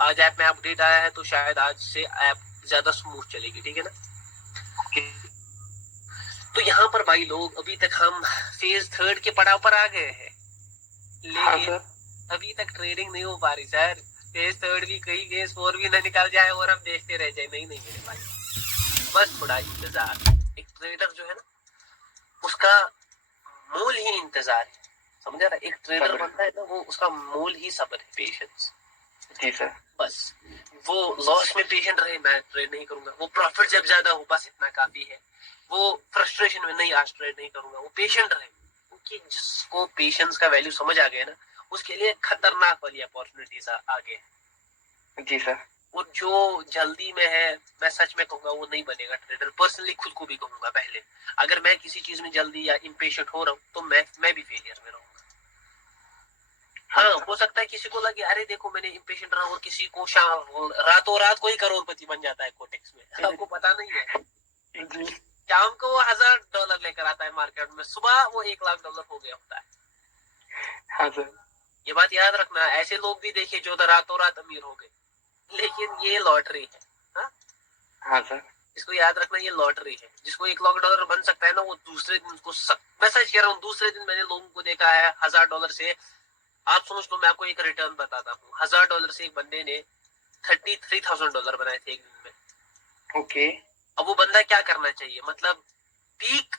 आज ऐप में अपडेट आया है तो शायद आज से ऐप ज्यादा स्मूथ चलेगी, ठीक है ना। तो यहाँ पर भाई लोग अभी तक हम फेज थर्ड के पड़ाव पर आ गए हैं, लेकिन अभी तक ट्रेडिंग नहीं हो पा रही सर। फेज थर्ड भी कहीं फेज फोर भी ना निकल जाए और हम देखते रह जाए। नहीं नहीं मेरे भाई, बस थोड़ा इंतजार। एक ट्रेडर जो है ना, उसका मूल ही इंतजार है, समझा ना। एक ट्रेडर बनता है ना, वो उसका मूल ही सब्र है, पेशेंस। जी सर। बस वो लॉस में पेशेंट रहे, मैं ट्रेड नहीं करूंगा। वो प्रॉफिट जब ज्यादा हो, बस इतना काफी है। वो फ्रस्ट्रेशन में, नहीं आज ट्रेड नहीं करूंगा, वो पेशेंट रहे। क्योंकि जिसको पेशेंस का वैल्यू समझ आ गया ना, उसके लिए खतरनाक वाली अपॉर्चुनिटीज आगे है। जी सर। वो जो जल्दी में है, मैं सच में कहूंगा वो नहीं बनेगा ट्रेडर। पर्सनली खुद को भी कहूंगा, पहले अगर मैं किसी चीज में जल्दी या इम्पेशेंट हो रहा हूँ तो मैं भी फेलियर में रहूंगा। हाँ, हो सकता है किसी को लगे अरे देखो मैंने इम्पेशेंट रहा, और किसी को रातों रात कोई करोड़पति बन जाता है कोटेक्स में, आपको पता नहीं है। शाम को वो $1000 लेकर आता है मार्केट में, सुबह वो $1,00,000 हो गया होता है। हाँ सर। ये बात याद रखना, ऐसे लोग भी देखे जो रातों रात अमीर हो गए, लेकिन ये लॉटरी है। हाँ, हाँ सर। इसको याद रखना, ये लॉटरी है। जिसको $1,00,000 बन सकता है ना, वो दूसरे दिन उसको मैं सच कह रहा हूँ, दूसरे दिन मैंने लोगों को देखा है $1000 से। आप समझ लो, मैं आपको एक रिटर्न बताता हूँ। $1000 से एक बंदे ने $33,000 बनाए थे एक दिन में। ओके। अब वो बंदा क्या करना चाहिए, मतलब पीक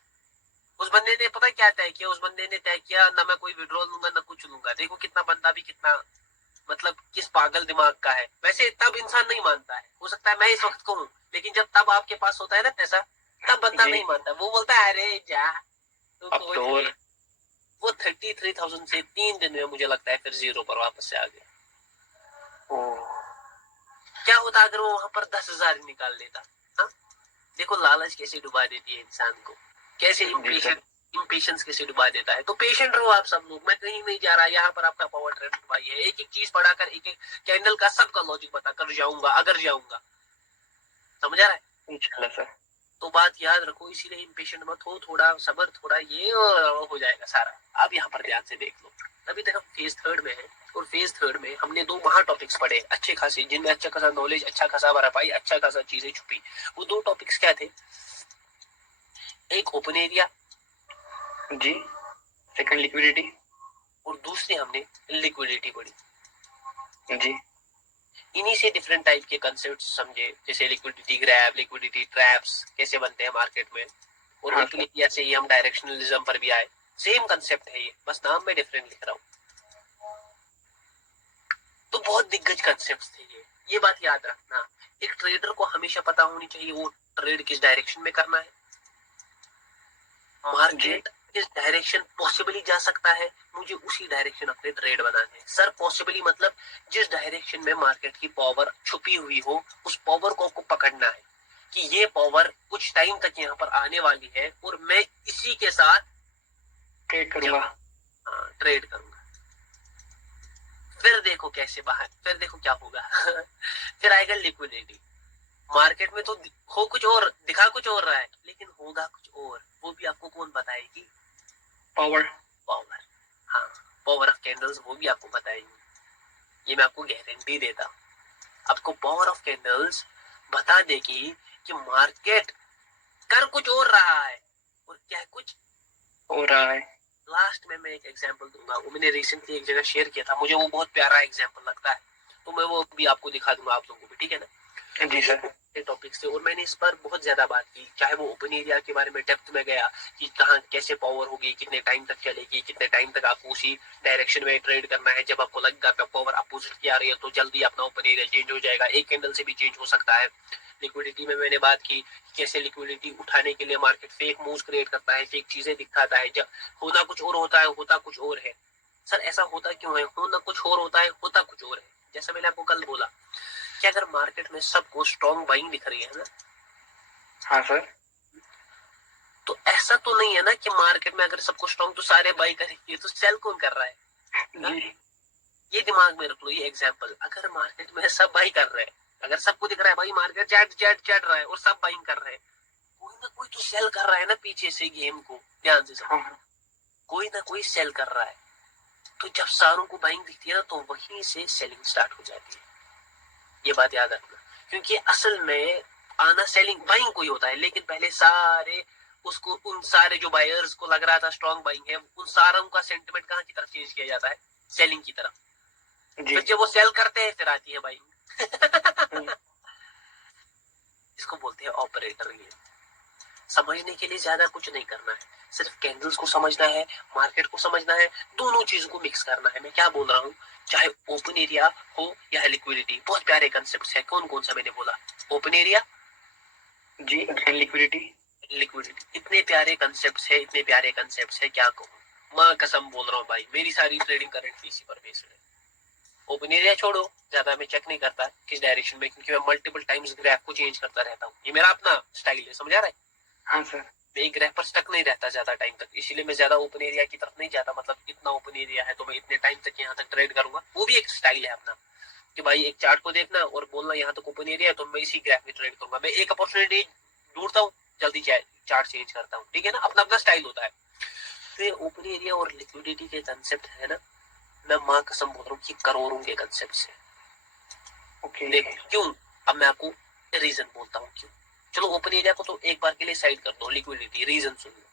उस बंदे ने पता क्या तय किया। उस बंदे ने तय किया ना मैं कोई विड्रॉल लूंगा ना कुछ लूंगा। देखो कितना बंदा भी कितना, मतलब किस पागल दिमाग का है। वैसे तब इंसान नहीं मानता है, हो सकता है मैं इस वक्त कहूँ, लेकिन जब तब आपके पास होता है ना पैसा, तब बंदा नहीं मानता। वो बोलता है अरे जा तो वो 33,000 से 3 दिन में मुझे लगता है फिर जीरो पर वापस से आ गया। क्या होता अगर वो वहां पर 10,000 निकाल लेता। हाँ, देखो लालच कैसे डुबा देती है इंसान को, कैसे इम्पेशेंस कैसे डुबा देता है। तो पेशेंट रहो आप सब लोग, मैं कहीं नहीं जा रहा। यहाँ पर आपका पावर ट्रेड भाई है, एक एक चीज पढ़ाकर, एक एक कैंडल का सबका लॉजिक बताकर जाऊंगा अगर जाऊंगा, समझ आ रहा है। इंशाल्लाह सर। तो बात याद रखो, इसीलिए इम्पेशेंट मत हो, थोड़ा सबर, थोड़ा ये हो जाएगा सारा। आप यहाँ पर ध्यान से देख लो, अभी तक हम फेज थर्ड में है, और फेज थर्ड में हमने 2 महा टॉपिक्स पढ़े अच्छे खासे, जिनमें अच्छा खासा नॉलेज, अच्छा खासा भरापाई, अच्छा खासा चीजें छुपी। वो 2 टॉपिक्स क्या थे, एक ओपन एरिया जी, सेकंड लिक्विडिटी, और दूसरी हमने लिक्विडिटी पढ़ी जी। इन्हीं से डिफरेंट टाइप के कंसेप्ट समझे, जैसे लिक्विडिटी ग्रैब, लिक्विडिटी ट्रैप्स कैसे बनते हैं मार्केट में, और ओपन एरिया से ही हम डायरेक्शनलिज्म पर भी आए। सेम कंसेप्ट है ये, बस नाम में डिफरेंट लिख रहा हूँ। तो बहुत दिग्गज कंसेप्ट थे ये बात याद रखना। एक ट्रेडर को हमेशा पता होनी चाहिए वो ट्रेड किस डायरेक्शन में करना है। मार्केट किस डायरेक्शन पॉसिबली जा सकता है, मुझे उसी डायरेक्शन अपने ट्रेड बनाने हैं। सर पॉसिबली मतलब जिस डायरेक्शन में मार्केट की पावर छुपी हुई हो, उस पावर को आपको पकड़ना है कि ये पावर कुछ टाइम तक यहाँ पर आने वाली है, और मैं इसी के साथ ट्रेड करूंगा। ट्रेड करूंगा। फिर देखो कैसे बाहर, फिर देखो क्या होगा। फिर आएगा लिक्विडिटी। मार्केट में तो हो कुछ और, दिखा कुछ और रहा है, लेकिन होगा कुछ और। वो भी आपको कौन बताएगी, पावर। पावर, हाँ, पावर ऑफ कैंडल्स, वो भी आपको बताएंगे। ये मैं आपको गारंटी देता हूँ। आपको पावर ऑफ कैंडल्स बता देगी कि मार्केट कर कुछ और रहा है और क्या कुछ हो रहा है। लास्ट में मैं एक एग्जांपल दूंगा, वो मैंने रिसेंटली एक जगह शेयर किया था, मुझे वो बहुत प्यारा एग्जांपल लगता है, तो मैं वो भी आपको दिखा दूंगा आप लोगों को, ठीक है ना। जी सर। टॉपिक्स थे और मैंने इस पर बहुत ज्यादा बात की, चाहे वो ओपन एरिया के बारे में डेप्थ में गया कि कहाँ कैसे पावर होगी, कितने टाइम तक चलेगी, कितने टाइम तक आपको उसी डायरेक्शन में ट्रेड करना है। जब आपको लगेगा पावर अपोजिट की आ रही है तो जल्दी अपना ओपन एरिया चेंज हो जाएगा, एक कैंडल से भी चेंज हो सकता है। लिक्विडिटी में मैंने बात की कैसे लिक्विडिटी उठाने के लिए मार्केट फेक मूव्स क्रिएट करता है, फेक चीजें दिखाता है, जब होना कुछ और होता है, होता कुछ और है। सर ऐसा होता क्यों है, होना कुछ और होता है, होता कुछ और है। जैसा मैंने आपको कल बोला कि अगर मार्केट में सबको स्ट्रॉन्ग बाइंग दिख रही है ना, हाँ सर, तो ऐसा तो नहीं है ना कि मार्केट में अगर सबको स्ट्रॉन्ग तो सारे बाई करेंगे, तो सेल कौन कर रहा है जी। ये दिमाग में रख लो, ये एग्जांपल। अगर मार्केट में सब बाई कर रहे हैं, अगर सबको दिख रहा है भाई मार्केट चढ़ रहा है और सब बाइंग कर रहे हैं, कोई ना कोई तो सेल कर रहा है ना पीछे से। गेम को ध्यान से समझो, कोई ना कोई सेल कर रहा है। तो जब सारों को बाइंग दिखती है ना, तो वहीं से सेलिंग स्टार्ट हो जाती है। ये बात याद रखना, क्योंकि असल में आना सेलिंग बाइंग को ही होता है, लेकिन पहले सारे उसको उन सारे जो बायर्स को लग रहा था स्ट्रॉन्ग बाइंग है, उन सारों का सेंटिमेंट कहाँ की तरफ चेंज किया जाता है, सेलिंग की तरफ। फिर जब वो सेल करते हैं फिर आती है बाइंग। इसको बोलते हैं ऑपरेटर। ये समझने के लिए ज्यादा कुछ नहीं करना है, सिर्फ कैंडल्स को समझना है, मार्केट को समझना है, दोनों चीजों को मिक्स करना है। मैं क्या बोल रहा हूँ, चाहे ओपन एरिया हो या लिक्विडिटी, बहुत प्यारे कंसेप्ट है। कौन कौन सा मैंने बोला, ओपन एरिया जी, लिक्विडिटी, लिक्विडिटी, इतने प्यारे कंसेप्ट है, इतने प्यारे कंसेप्ट है, क्या कहूँ। माँ कसम बोल रहा हूँ भाई, मेरी सारी ट्रेडिंग करंटली इसी पर बेस्ड है। ओपन एरिया छोड़ो, ज्यादा मैं चेक नहीं करता किस डायरेक्शन में, क्योंकि मैं मल्टीपल टाइम्स ग्राफ को चेंज करता रहता हूँ, ये मेरा अपना स्टाइल है, समझा रहा है। हाँ सर। मैं एक ग्राफ पर स्टक नहीं रहता ज्यादा टाइम तक, इसीलिए मैं ज्यादा ओपन एरिया की तरफ नहीं जाता। मतलब इतना ओपन एरिया है तो मैं इतने टाइम तक यहाँ तक ट्रेड करूंगा, वो भी एक स्टाइल है अपना, कि भाई एक चार्ट को देखना और बोलना यहाँ तक ओपन एरिया है तो मैं इसी ग्राफ में ट्रेड करूंगा। मैं एक अपॉर्चुनिटी ढूंढता हूँ, जल्दी चार्ट चेंज करता हूँ, ठीक है ना, अपना अपना स्टाइल होता है। तो ओपन एरिया और लिक्विडिटी के कंसेप्ट है ना, मैं माँ कसम बोल रहा हूँ कि करोड़ों के कंसेप्ट है। देख क्यों, अब मैं आपको रीजन बोलता हूँ क्यों। चलो ओपन एरिया को तो एक बार के लिए साइड कर दो, लिक्विडिटी रीजन सुन लो।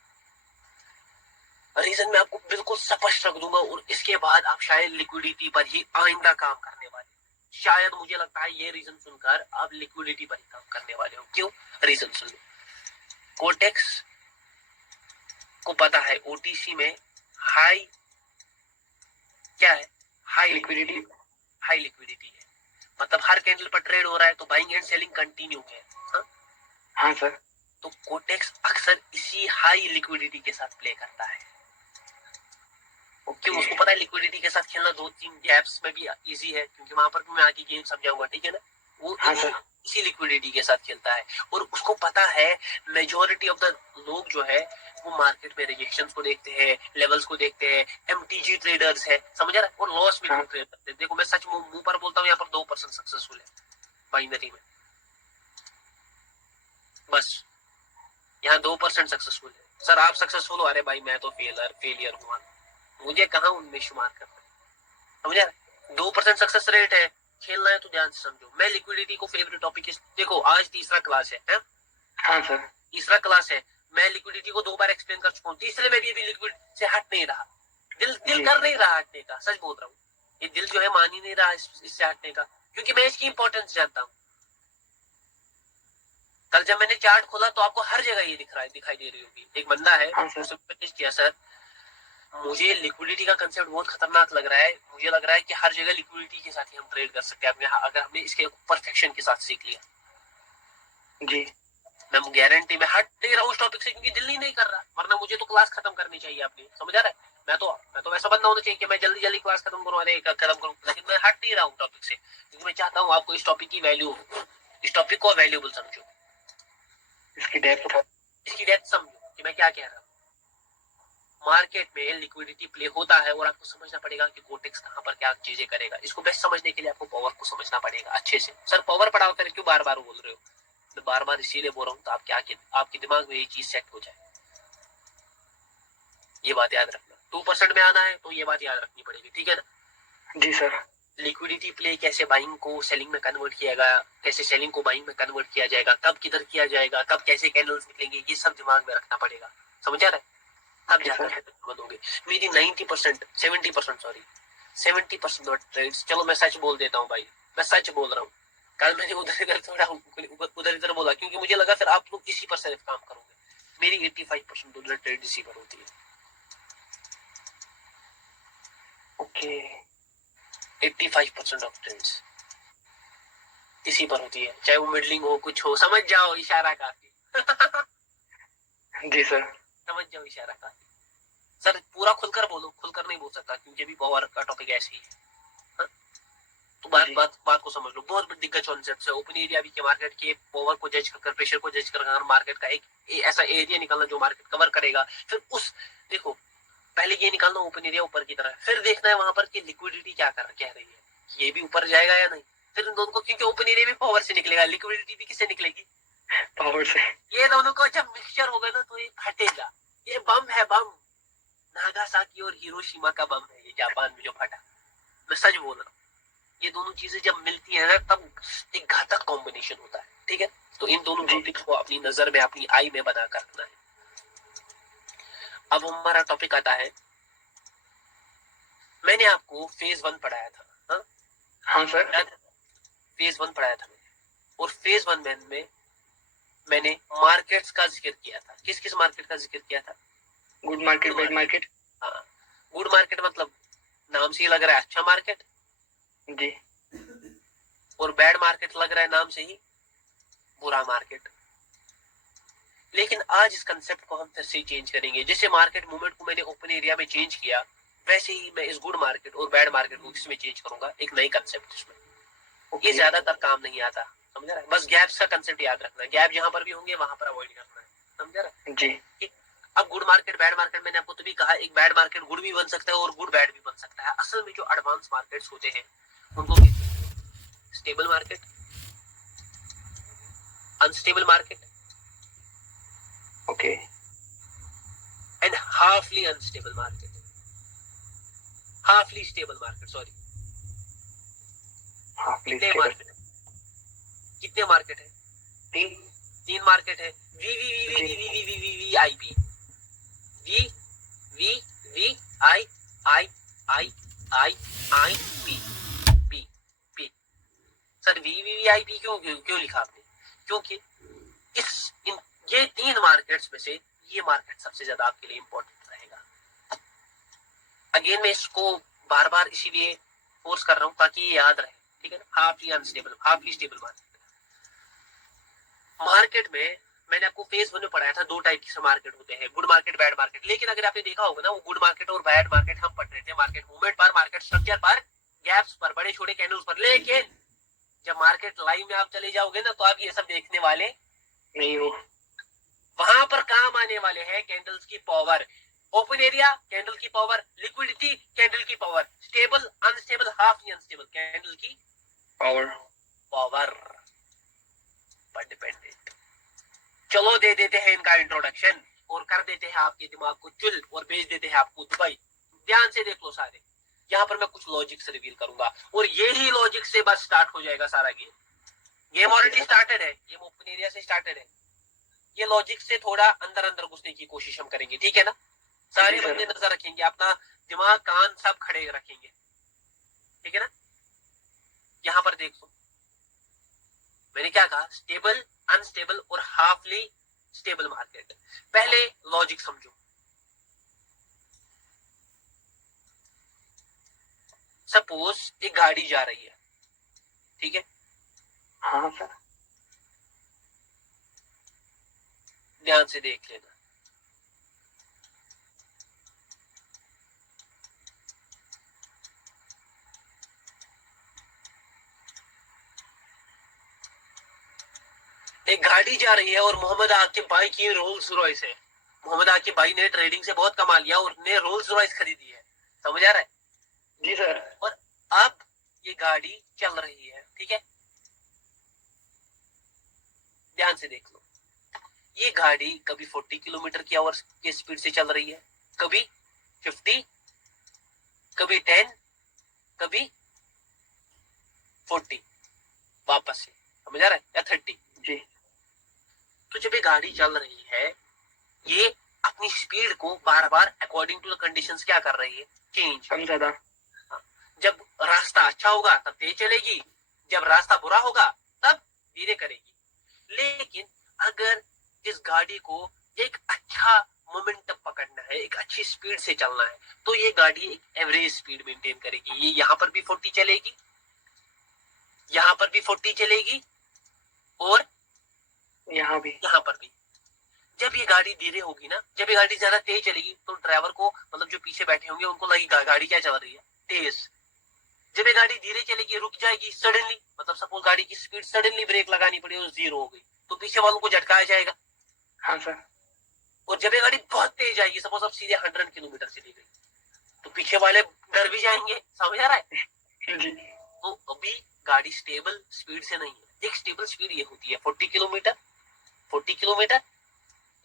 रीजन मैं आपको बिल्कुल स्पष्ट रख दूंगा, और इसके बाद आप शायद लिक्विडिटी पर ही आइंदा काम करने वाले, शायद मुझे लगता है ये रीजन सुनकर आप लिक्विडिटी पर ही काम करने वाले हो। क्यों, रीजन सुन लो। कोटेक्स को पता है ओटीसी में हाई क्या है, हाई लिक्विडिटी, हाई लिक्विडिटी है, मतलब हर कैंडल पर ट्रेड हो रहा है तो बाइंग एंड सेलिंग कंटिन्यू है। हाँ सर। तो कोटेक्स अक्सर इसी हाई लिक्विडिटी के साथ प्ले करता है। क्यों, उसको पता है लिक्विडिटी के साथ खेलना 2-3 गैप्स में भी इजी है, क्योंकि वहां पर भी मैं आगे गेम समझाऊंगा, ठीक है ना। वो हाँ इसी लिक्विडिटी के साथ खेलता है, और उसको पता है मेजोरिटी ऑफ द लोग जो है वो मार्केट में रिजेक्शंस को देखते हैं, लेवल्स को देखते हैं, एमटीजी ट्रेडर्स है, समझ रहा है, और लॉस में ट्रेड करते हैं। देखो मैं सच मुंह पर बोलता हूँ, यहाँ पर 2% सक्सेसफुल है बाइनरी में, बस यहाँ 2% सक्सेसफुल है। सर आप सक्सेसफुल हो, अरे भाई मैं तो फेलियर हुआ, मुझे कहाँ उनमें शुमार करना है, समझा। 2% सक्सेस रेट है, खेलना है तो ध्यान से समझो। मैं लिक्विडिटी को फेवरेट टॉपिक, देखो आज तीसरा क्लास है? हाँ सर। तीसरा क्लास है, मैं लिक्विडिटी को 2 बार एक्सप्लेन कर चुका हूँ, तीसरे में भी अभी लिक्विड से हट नहीं रहा, दिल कर नहीं रहा हटने का, सच बोल रहा हूँ, ये दिल जो है मान ही नहीं रहा इससे हटने का, क्योंकि मैं इसकी इंपॉर्टेंस जानता हूँ। कल जब मैंने चार्ट खोला तो आपको हर जगह ये दिखाई दे रही होगी, एक बंदा है उसने मैसेज किया, सर मुझे लिक्विडिटी का कंसेप्ट बहुत खतरनाक लग रहा है, मुझे लग रहा है कि हर जगह लिक्विडिटी के साथ ही हम ट्रेड कर सकते हैं अगर हमने इसके परफेक्शन के साथ सीख लिया। जी, मैं गारंटी में हट नहीं रहा हूँ उस टॉपिक से, क्योंकि दिल ही नहीं कर रहा, वरना मुझे तो क्लास खत्म करनी चाहिए अपनी, समझ आ रहा है। मैं तो वैसा बंदा होना चाहिए कि मैं जल्दी जल्दी क्लास खत्म करूँ, अरे खत्म करूँ, लेकिन मैं हट नहीं रहा हूँ टॉपिक से, क्योंकि मैं चाहता हूँ आपको इस टॉपिक की वैल्यू, इस टॉपिक को वैल्यूबल समझो, इसकी डेप्थ समझो कि मैं क्या कह रहा हूँ। मार्केट में लिक्विडिटी प्ले होता है, और आपको समझना पड़ेगा कि कोटेक्स कहां पर क्या चीजें करेगा। इसको बेस्ट समझने के लिए आपको पावर को समझना पड़ेगा अच्छे से। सर पावर पढ़ाओ कर क्यों बार बार बोल रहे हो, मैं बार बार इसीलिए बोल रहा हूँ, तो आपके दिमाग में ये चीज सेट हो जाए, ये बात याद रखना। 2% में आना है तो ये बात याद रखनी पड़ेगी, ठीक है ना। जी सर। लिक्विडिटी प्ले कैसे बाइंग को सेलिंग में कन्वर्ट किया जाएगा, कैसे सेलिंग को बाइंग में कन्वर्ट किया जाएगा, कब किधर किया जाएगा, कब कैसे कैंडल्स निकलेंगे, ये सब दिमाग में रखना पड़ेगा, समझ आ रहा है। अब जाकर बनोगे। मेरी 90% 70% सॉरी 70% ऑफ ट्रेड्स, चलो मैं सच बोल देता हूँ भाई, मैं सच बोल रहा हूँ, कल मैंने उधर इधर थोड़ा उधर इधर बोला, क्योंकि मुझे लगा फिर आप लोग इसी पर सिर्फ काम करोगे। मेरी 85% उधर ट्रेड इसी पर होती है। ओके, 85% ऑफ ट्रेड्स इसी पर होती है, चाहे वो मिडलिंग हो कुछ हो, समझ जाओ इशारा काफी। जी सर, समझ जाओ इशारा काफी। सर पूरा खुलकर बोलो, खुलकर नहीं बोल सकता क्योंकि अभी पावर का टॉपिक ऐसे ही है। तो बात को समझ लो, बहुत बड़ी दिग्गज कॉन्सेप्ट है। ओपन एरिया भी के मार्केट के पावर को जज कर, प्रेशर को जज कर, मार्केट का एक ऐसा एरिया निकालना जो मार्केट कवर करेगा, फिर उस देखो पहले ये निकालना ओपन एरिया ऊपर की तरह, फिर देखना है वहां पर कि लिक्विडिटी क्या रही है, ये भी ऊपर जाएगा या नहीं, फिर इन दोनों को, क्योंकि ओपन एरिया भी पावर से निकलेगा, लिक्विडिटी भी किससे निकलेगी, पावर से। ये दोनों को जब मिक्सचर होगा ना तो ये फटेगा, ये बम है, बम नागासाकी और हिरोशिमा का बम है ये, जापान में जो फटा। मैं सच बोल रहा हूँ, ये दोनों चीजें जब मिलती है है ना, तब एक घातक कॉम्बिनेशन होता है। ठीक है, तो इन दोनों टॉपिक्स को अपनी नजर में, अपनी आई में बना कर रखना है। अब हमारा टॉपिक आता है, मैंने आपको फेज 1 पढ़ाया था। हाँ हाँ सर। फेज 1 पढ़ाया था मैंने, और फेज 1 में मैंने मार्केट्स का जिक्र किया था। किस किस मार्केट का जिक्र किया था? Good market, bad market. हाँ, गुड मार्केट मतलब नाम से ही लग रहा है अच्छा मार्केट जी। और बैड मार्केट लग रहा है नाम से ही बुरा मार्केट। लेकिन आज इस कंसेप्ट को हम फिर से चेंज करेंगे। जैसे मार्केट मूवमेंट को मैंने ओपन एरिया में चेंज किया, वैसे ही मैं इस गुड मार्केट और बैड मार्केट को इसमें चेंज करूंगा, एक नई कंसेप्ट इसमें। ये ज्यादातर काम नहीं आता, समझ रहा है? बस गैप्स का कंसेप्ट याद रखना है, गैप जहां पर भी होंगे वहां पर अवॉइड करना है, समझ रहा है जी। अब गुड मार्केट बैड मार्केट मैंने आपको तभी कहा, एक बैड मार्केट गुड भी बन सकता है और गुड बैड भी बन सकता है। असल में जो एडवांस मार्केट्स होते हैं उनको कहते हैं stable market, unstable market okay. And halfly unstable market, halfly stable market, sorry. कितने मार्केट है? कितने मार्केट है? तीन मार्केट है। V V V V V V V V V I P, V V V I I I I I P, P P. Sir V V V I P क्यों क्यों क्यों लिखा आपने? क्योंकि ये तीन मार्केट्स में से ये मार्केट सबसे ज्यादा आपके लिए इंपॉर्टेंट रहेगा। अगेन मैं इसको बार बार इसीलिए फोर्स कर रहा हूं ताकि ये याद रहे, ठीक है ना? हाफली अनस्टेबल, हाफली स्टेबल मार्केट। मार्केट में मैंने आपको फेज 1 में पढ़ाया था, दो टाइप के मार्केट होते हैं, गुड मार्केट बैड मार्केट। लेकिन अगर आपने देखा होगा ना, वो गुड मार्केट और बैड मार्केट हम पढ़ रहे थे मार्केट मूवमेंट पर, मार्केट स्ट्रक्चर पर, गैप्स पर, बड़े छोटे कैंडल्स पर। लेकिन जब मार्केट लाइव में आप चले जाओगे ना, तो आप ये सब देखने वाले नहीं हो। वहां पर काम आने वाले हैं कैंडल्स की पावर, ओपन एरिया कैंडल की पावर, लिक्विडिटी कैंडल की power, stable unstable half unstable candle की पावर पर डिपेंडेंट। चलो दे देते हैं इनका इंट्रोडक्शन और कर देते हैं आपके दिमाग को चुल और भेज देते हैं आपको दुबई। ध्यान से देख लो सारे, यहाँ पर मैं कुछ लॉजिक से रिवील करूंगा और यही लॉजिक से बस स्टार्ट हो जाएगा सारा गेम। गेम ऑलरेडी स्टार्टेड है, गेम ओपन एरिया से स्टार्टेड है। ये लॉजिक से थोड़ा अंदर अंदर घुसने की कोशिश हम करेंगे, ठीक है ना? सारे बंदे नजर रखेंगे, अपना दिमाग कान सब खड़े रखेंगे, ठीक है ना? यहां पर देख लो मैंने क्या कहा, स्टेबल अनस्टेबल और हाफली स्टेबल मार्केट। पहले लॉजिक समझो। सपोज एक गाड़ी जा रही है, ठीक है? हाँ सर। ध्यान से देख लेना। एक गाड़ी जा रही है और मोहम्मद आकिब भाई की रोल्स रॉयस है। मोहम्मद आकिब भाई ने ट्रेडिंग से बहुत कमा लिया और ने रोल्स रॉयस खरीदी है, समझ आ रहा है? जी सर। और अब ये गाड़ी चल रही है, ठीक है? ध्यान से देख लो, ये गाड़ी कभी 40 किलोमीटर की आवर के स्पीड से चल रही है, कभी 50, कभी 10, कभी 40 वापस से, समझ आ रहा है? या 30। जी। तो जब ये गाड़ी चल रही है, ये अपनी स्पीड को बार बार अकॉर्डिंग टू द कंडीशंस क्या कर रही है, चेंज। कम ज्यादा। जब रास्ता अच्छा होगा तब तेज चलेगी, जब रास्ता बुरा होगा तब धीरे करेगी। लेकिन अगर इस गाड़ी को एक अच्छा मोमेंटम पकड़ना है, एक अच्छी स्पीड से चलना है, तो ये गाड़ी एक एवरेज स्पीड मेंटेन करेगी। ये यहाँ पर भी 40 चलेगी, यहाँ पर भी 40 चलेगी और यहाँ भी। यहाँ पर भी। जब ये गाड़ी धीरे होगी ना, जब ये गाड़ी ज्यादा तेज चलेगी, तो ड्राइवर को, मतलब जो पीछे बैठे होंगे, उनको लगेगा गाड़ी क्या चल रही है, तेज। जब ये गाड़ी धीरे चलेगी, रुक जाएगी सडनली, मतलब सपोज गाड़ी की स्पीड सडनली ब्रेक लगानी पड़ी और 0 हो गई, तो पीछे वालों को झटकाया जाएगा। हाँ सर। और जब ये गाड़ी बहुत तेज आएगी, सपोज अब सीधे 100 किलोमीटर चली गई, तो पीछे वाले डर भी जाएंगे, समझ आ रहा है? जी। तो अभी गाड़ी स्टेबल स्पीड से नहीं है। एक स्टेबल स्पीड ये होती है 40 किलोमीटर, 40 किलोमीटर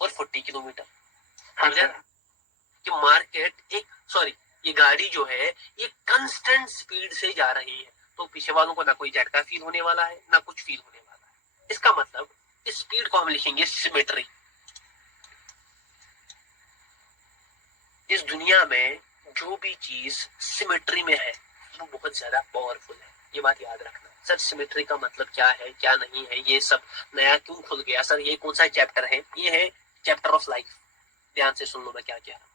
और 40 किलोमीटर। हाँ सर। कि मार्केट एक, सॉरी, ये गाड़ी जो है ये कांस्टेंट स्पीड से जा रही है, तो पीछे वालों को ना कोई झटका फील होने वाला है ना कुछ फील होने वाला है। इसका मतलब इस स्पीड को हम लिखेंगे सिमेट्री। इस दुनिया में जो भी चीज सिमेट्री में है वो बहुत ज्यादा पावरफुल है, ये बात याद रखना। सर सिमेट्री का मतलब क्या है क्या नहीं है, ये सब नया क्यों खुल गया सर, ये कौन सा चैप्टर है? ये है चैप्टर ऑफ लाइफ। ध्यान से सुन लो मैं क्या कह रहा हूँ।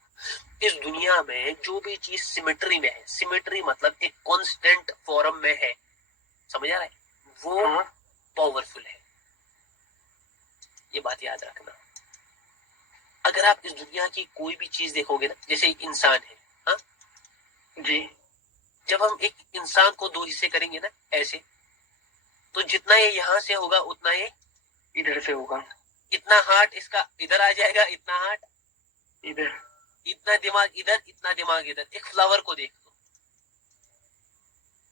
इस दुनिया में जो भी चीज सिमेट्री में है, सिमेट्री मतलब एक कांस्टेंट फॉर्म में है, समझ आ रहा है, वो हाँ पावरफुल है, ये बात याद रखना। अगर आप इस दुनिया की कोई भी चीज देखोगे ना, जैसे एक इंसान है, हाँ जी जब हम एक इंसान को दो हिस्से करेंगे ना ऐसे, तो जितना ये यहाँ से होगा उतना ये इधर से होगा, इतना हार्ट इसका इधर आ जाएगा, इतना हार्ट इधर, इतना दिमाग इधर, इतना दिमाग इधर। एक फ्लावर को देख लो,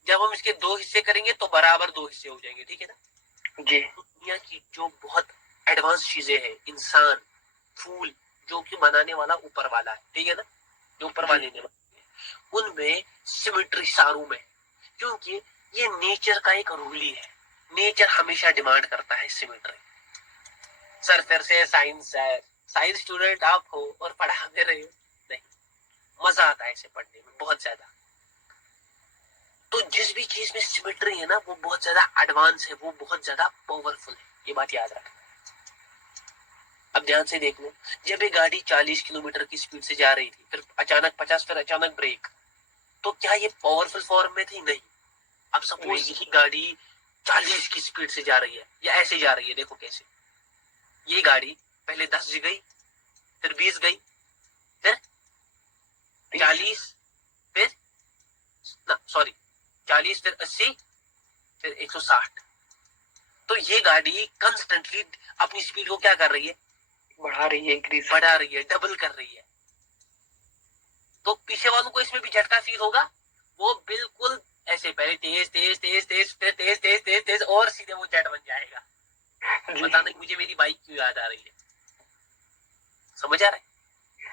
जब हम इसके दो हिस्से करेंगे तो बराबर दो हिस्से हो जाएंगे, ठीक है ना। जी दुनिया की जो बहुत एडवांस चीजें हैं, इंसान, फूल, जो कि बनाने वाला ऊपर वाला है, ठीक है ना, जो ऊपर वाले ने उनमें सिमेट्री सारों में, क्योंकि ये नेचर का एक रूल ही है। नेचर हमेशा डिमांड करता है सिमेट्री। सर फिर से साइंस है, साइंस स्टूडेंट आप हो और पढ़ा दे रहे हो, नहीं, मजा आता है इसे पढ़ने में बहुत ज्यादा। तो जिस भी चीज में सिमेट्री है ना वो बहुत ज्यादा एडवांस है, वो बहुत ज्यादा पावरफुल है, ये बात याद रखना। अब ध्यान से देख लो, जब ये गाड़ी 40 किलोमीटर की स्पीड से जा रही थी, फिर अचानक 50, फिर अचानक ब्रेक, तो क्या ये पावरफुल फॉर्म में थी? नहीं। अब सपोज यही गाड़ी 40 की स्पीड से जा रही है या ऐसे जा रही है, देखो कैसे, ये गाड़ी पहले 10 गई, फिर 20 गई, फिर 40, फिर सॉरी 40, फिर 80, फिर 160। तो ये गाड़ी कंस्टेंटली अपनी स्पीड को क्या कर रही है? बढ़ा रही है, इंक्रीज बढ़ा रही है, डबल कर रही है। तो पीछे वालों को इसमें भी झटका फील होगा, वो बिल्कुल ऐसे पहले तेज तेज तेज तेज, फिर तेज तेज तेज तेज, और सीधे वो जेट बन जाएगा। पता नहीं मुझे मेरी बाइक क्यों याद आ रही है, समझ आ रहा है?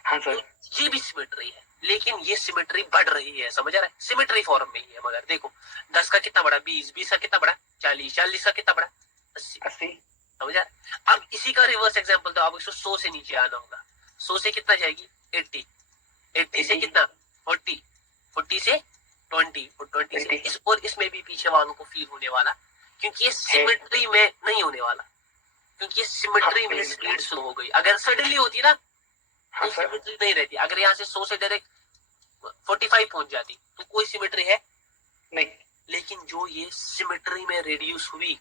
हाँ सर। तो ये भी सिमेट्री है, लेकिन ये सिमेट्री बढ़ रही है, समझ आ रहा है? सिमेट्री फॉर्म में ही है, मगर देखो 10 का कितना बड़ा, 20, 20 का कितना बड़ा, 40, 40 का कितना बड़ा, 80, 80, समझ आ रहा है? अब इसी का रिवर्स एग्जांपल तो आप इसको 100 से नीचे आना होगा। 100 से कितना जाएगी? 80, 80 से कितना? 40, 40 से 20, और 20 से इस, और इसमें भी पीछे वालों को फील होने वाला, क्योंकि ये सिमेट्री में नहीं होने वाला, क्योंकि ये सिमेट्री में स्पीड स्लो हो गई। अगर सडनली होती ना तो सिमेट्री नहीं रहती। अगर यहाँ से 100 से डायरेक्ट 45 पहुंच जाती तो कोई सिमेट्री है नहीं। लेकिन जो ये सिमेट्री में रिड्यूस हुई,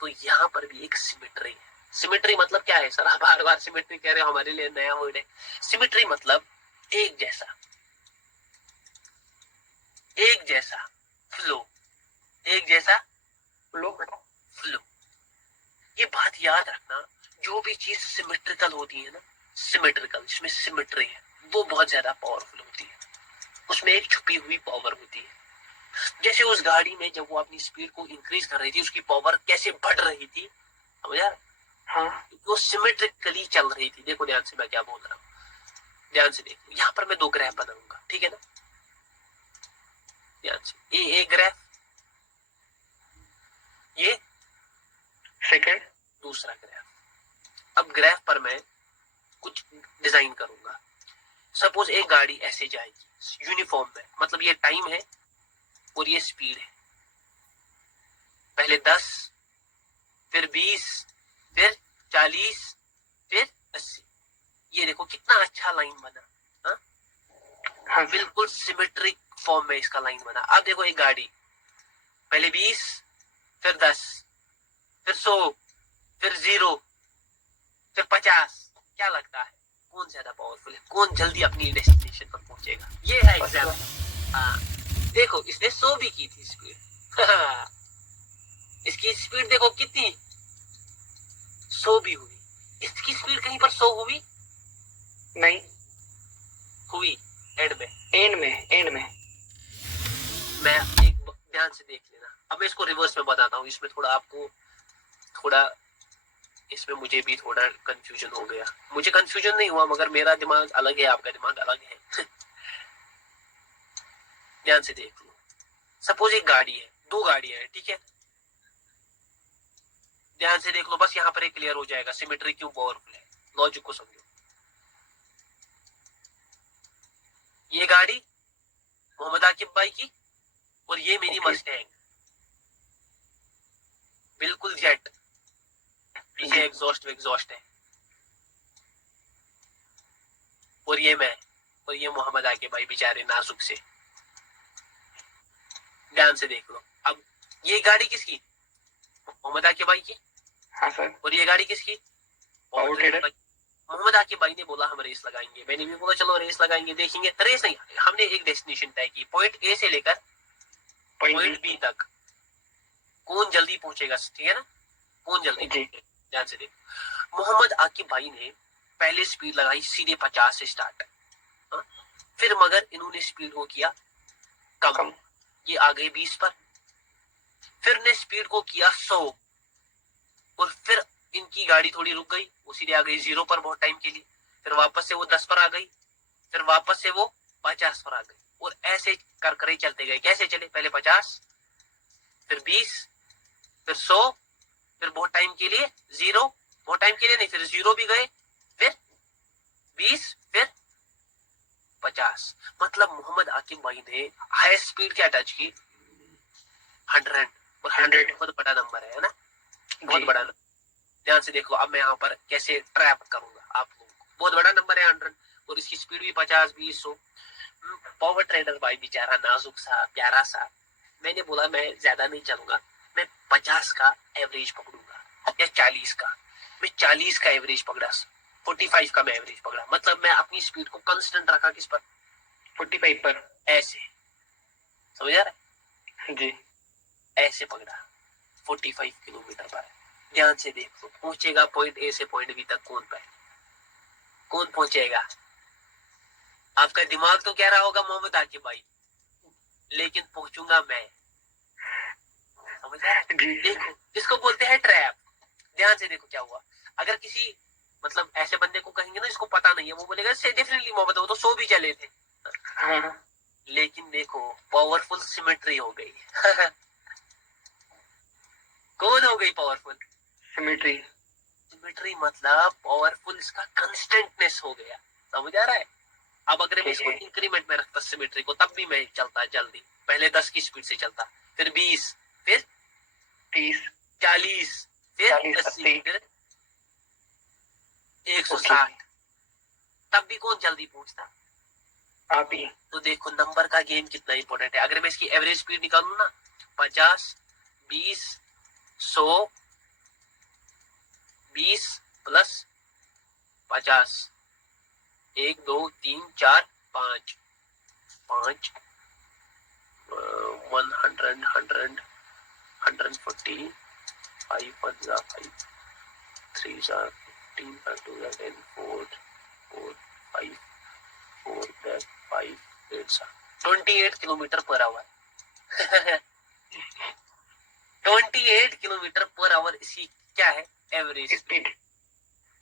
तो यहाँ पर भी एक सिमेट्री है। सिमेट्री मतलब क्या है सर? आप बार बार सिमेट्री कह रहे हो, हमारे लिए नया वर्ड है। सिमेट्री मतलब एक जैसा, एक जैसा फ्लो, एक जैसा फ्लो। ये बात याद रखना, जो भी चीज सिमेट्रिकल होती है ना, सिमेट्रिकल जिसमें सिमेट्री है, वो बहुत ज्यादा पावरफुल होती है, उसमें एक छुपी हुई पावर होती है। जैसे उस गाड़ी में जब वो अपनी स्पीड को इंक्रीज कर रही थी, उसकी पावर कैसे बढ़ रही थी, समझ आ रहा है? हाँ वो सिमेट्रिकली चल रही थी। देखो ध्यान से मैं क्या बोल रहा हूँ, ध्यान से देखो। यहाँ पर मैं दो ग्राफ बनाऊंगा, ठीक है ना, ध्यान से। ये ग्राफ, ये सेकंड, दूसरा ग्राफ। अब ग्राफ पर मैं कुछ डिजाइन करूंगा। सपोज एक गाड़ी ऐसे जाएगी यूनिफॉर्म में, मतलब ये टाइम है और ये स्पीड है। पहले 10, फिर 20, फिर 40, फिर 80। ये देखो कितना अच्छा लाइन बना, हाँ? हाँ बिल्कुल सिमेट्रिक फॉर्म में इसका लाइन बना। अब देखो एक गाड़ी पहले 20, फिर 10, फिर 100, फिर 0, फिर 50। क्या लगता है कौन ज्यादा पावरफुल है? कौन जल्दी अपनी डेस्टिनेशन पर पहुंचेगा? ये है एग्जाम्पल। हाँ देखो, इसने 100 भी की थी स्पीड इसकी स्पीड देखो कितनी, 100 भी हुई। इसकी स्पीड कहीं पर 100 हुई? नहीं, हुई एंड में, एंड में मैं एक ध्यान से देख लेना। अब मैं इसको रिवर्स में बताता हूँ, इसमें थोड़ा आपको थोड़ा, इसमें मुझे भी थोड़ा कंफ्यूजन हो गया। मुझे कंफ्यूजन नहीं हुआ, मगर मेरा दिमाग अलग है, आपका दिमाग अलग है ध्यान से देख लो। सपोज एक गाड़ी है, दो गाड़ियां हैं, ठीक है, ध्यान से देख लो, बस यहाँ पर एक क्लियर हो जाएगा सिमेट्री क्यों पावरफुल है, लॉजिक को समझो। ये गाड़ी मोहम्मद आकिब भाई की और ये मेरी Okay. मस्टैंग, बिल्कुल जेट, पीछे एग्जॉस्ट एग्जॉस्ट है, और ये मैं, और ये मोहम्मद आकिब भाई बेचारे नाजुक से। ध्यान से देख लो, अब ये गाड़ी किसकी, मोहम्मद आकिब भाई की, हाँ सर। और ये गाड़ी किसकी, पावर ट्रेडर। मोहम्मद आकिब भाई ने बोला हम रेस लगाएंगे, मैंने भी बोला चलो रेस लगाएंगे, देखेंगे, रेस नहीं, हमने एक डेस्टिनेशन तय की, पॉइंट ए से लेकर पॉइंट बी तक कौन जल्दी पहुंचेगा, ठीक है ना, कौन जल्दी पहुंचेगा। ध्यान से देखो, मोहम्मद आकिब भाई ने पहले स्पीड लगाई सीधे 50 से स्टार्ट, फिर मगर इन्होंने स्पीड को किया कम, ये आ गए 20 पर, फिर ने स्पीड को किया 100, और फिर इनकी गाड़ी थोड़ी रुक गई, वो सीधे आ गई 0 पर बहुत टाइम के लिए, फिर वापस से वो 10 पर आ गई, फिर वापस से वो 50 पर आ गई, और ऐसे कर कर ही चलते गए। कैसे चले, पहले 50, फिर 20, फिर 100, फिर बहुत टाइम के लिए 0, बहुत टाइम के लिए नहीं, फिर 0 भी गए, फिर 20, फिर 50। मतलब मोहम्मद आकिब भाई ने हाई स्पीड क्या टच की, 100, और 100 बहुत बड़ा नंबर है ना, बहुत बड़ा नंबर। ध्यान से देखो, अब मैं यहाँ पर कैसे ट्रैप करूंगा आप लोगों को, बहुत बड़ा नंबर है 100, और इसकी स्पीड भी 50, 20, 100। पावर ट्रेडर भाई बेचारा नाजुक सा प्यारा सा, मैंने बोला मैं ज्यादा नहीं चलूंगा, मैं 50 का एवरेज पकड़ूंगा या 40 का, मैं 40 का एवरेज पकड़ा, 45 का मैं एवरेज पकड़ा, मतलब मैं अपनी स्पीड को कांस्टेंट रखा, किस पर, 45 पर, ऐसे, समझ आ रहा है जी, ऐसे पकड़ा 45 किलोमीटर पर। ध्यान से देख लो, पहुंचेगा पॉइंट ए से पॉइंट बी तक कौन पर, कौन पहुंचेगा, आपका दिमाग तो कह रहा होगा मोहम्मद आकिब भाई, लेकिन पहुंचूंगा मैं, समझ आ रहा है। देखो, इसको बोलते हैं ट्रैप। ध्यान से देखो क्या हुआ, अगर किसी मतलब ऐसे बंदे को कहेंगे ना इसको पता नहीं है, वो बोलेगा से डेफिनेटली मोहम्मद, वो तो 100 भी चले थे, लेकिन देखो पावरफुल सिमेट्री हो गई कौन हो गई पावरफुल, सिमेट्री, सिमेट्री मतलब पावरफुल, इसका कंस्टेंटनेस हो गया, समझ आ रहा है। अब अगर मैं इसको इंक्रीमेंट में रखता सिमेट्री को, तब भी मैं चलता जल्दी, पहले 10 की स्पीड से चलता, फिर 20, फिर 30, 40, फिर 80, फिर 160, तब भी कौन जल्दी पहुंचता, आप ही। तो देखो नंबर का गेम कितना इंपॉर्टेंट है। अगर मैं इसकी एवरेज स्पीड निकालू ना, 50, 20, 100, 20 प्लस 50, 1, 2, 3, 4, 5, 5, 100, 100, 140, 5, 1 जा 5, 3 जा 15, 5, 2 जा 10, 4, 4, 5, 4, 5, 8 जा 28 kilometre per hour 28 kilometre per hour इसकी क्या है, एवरेज स्पीड।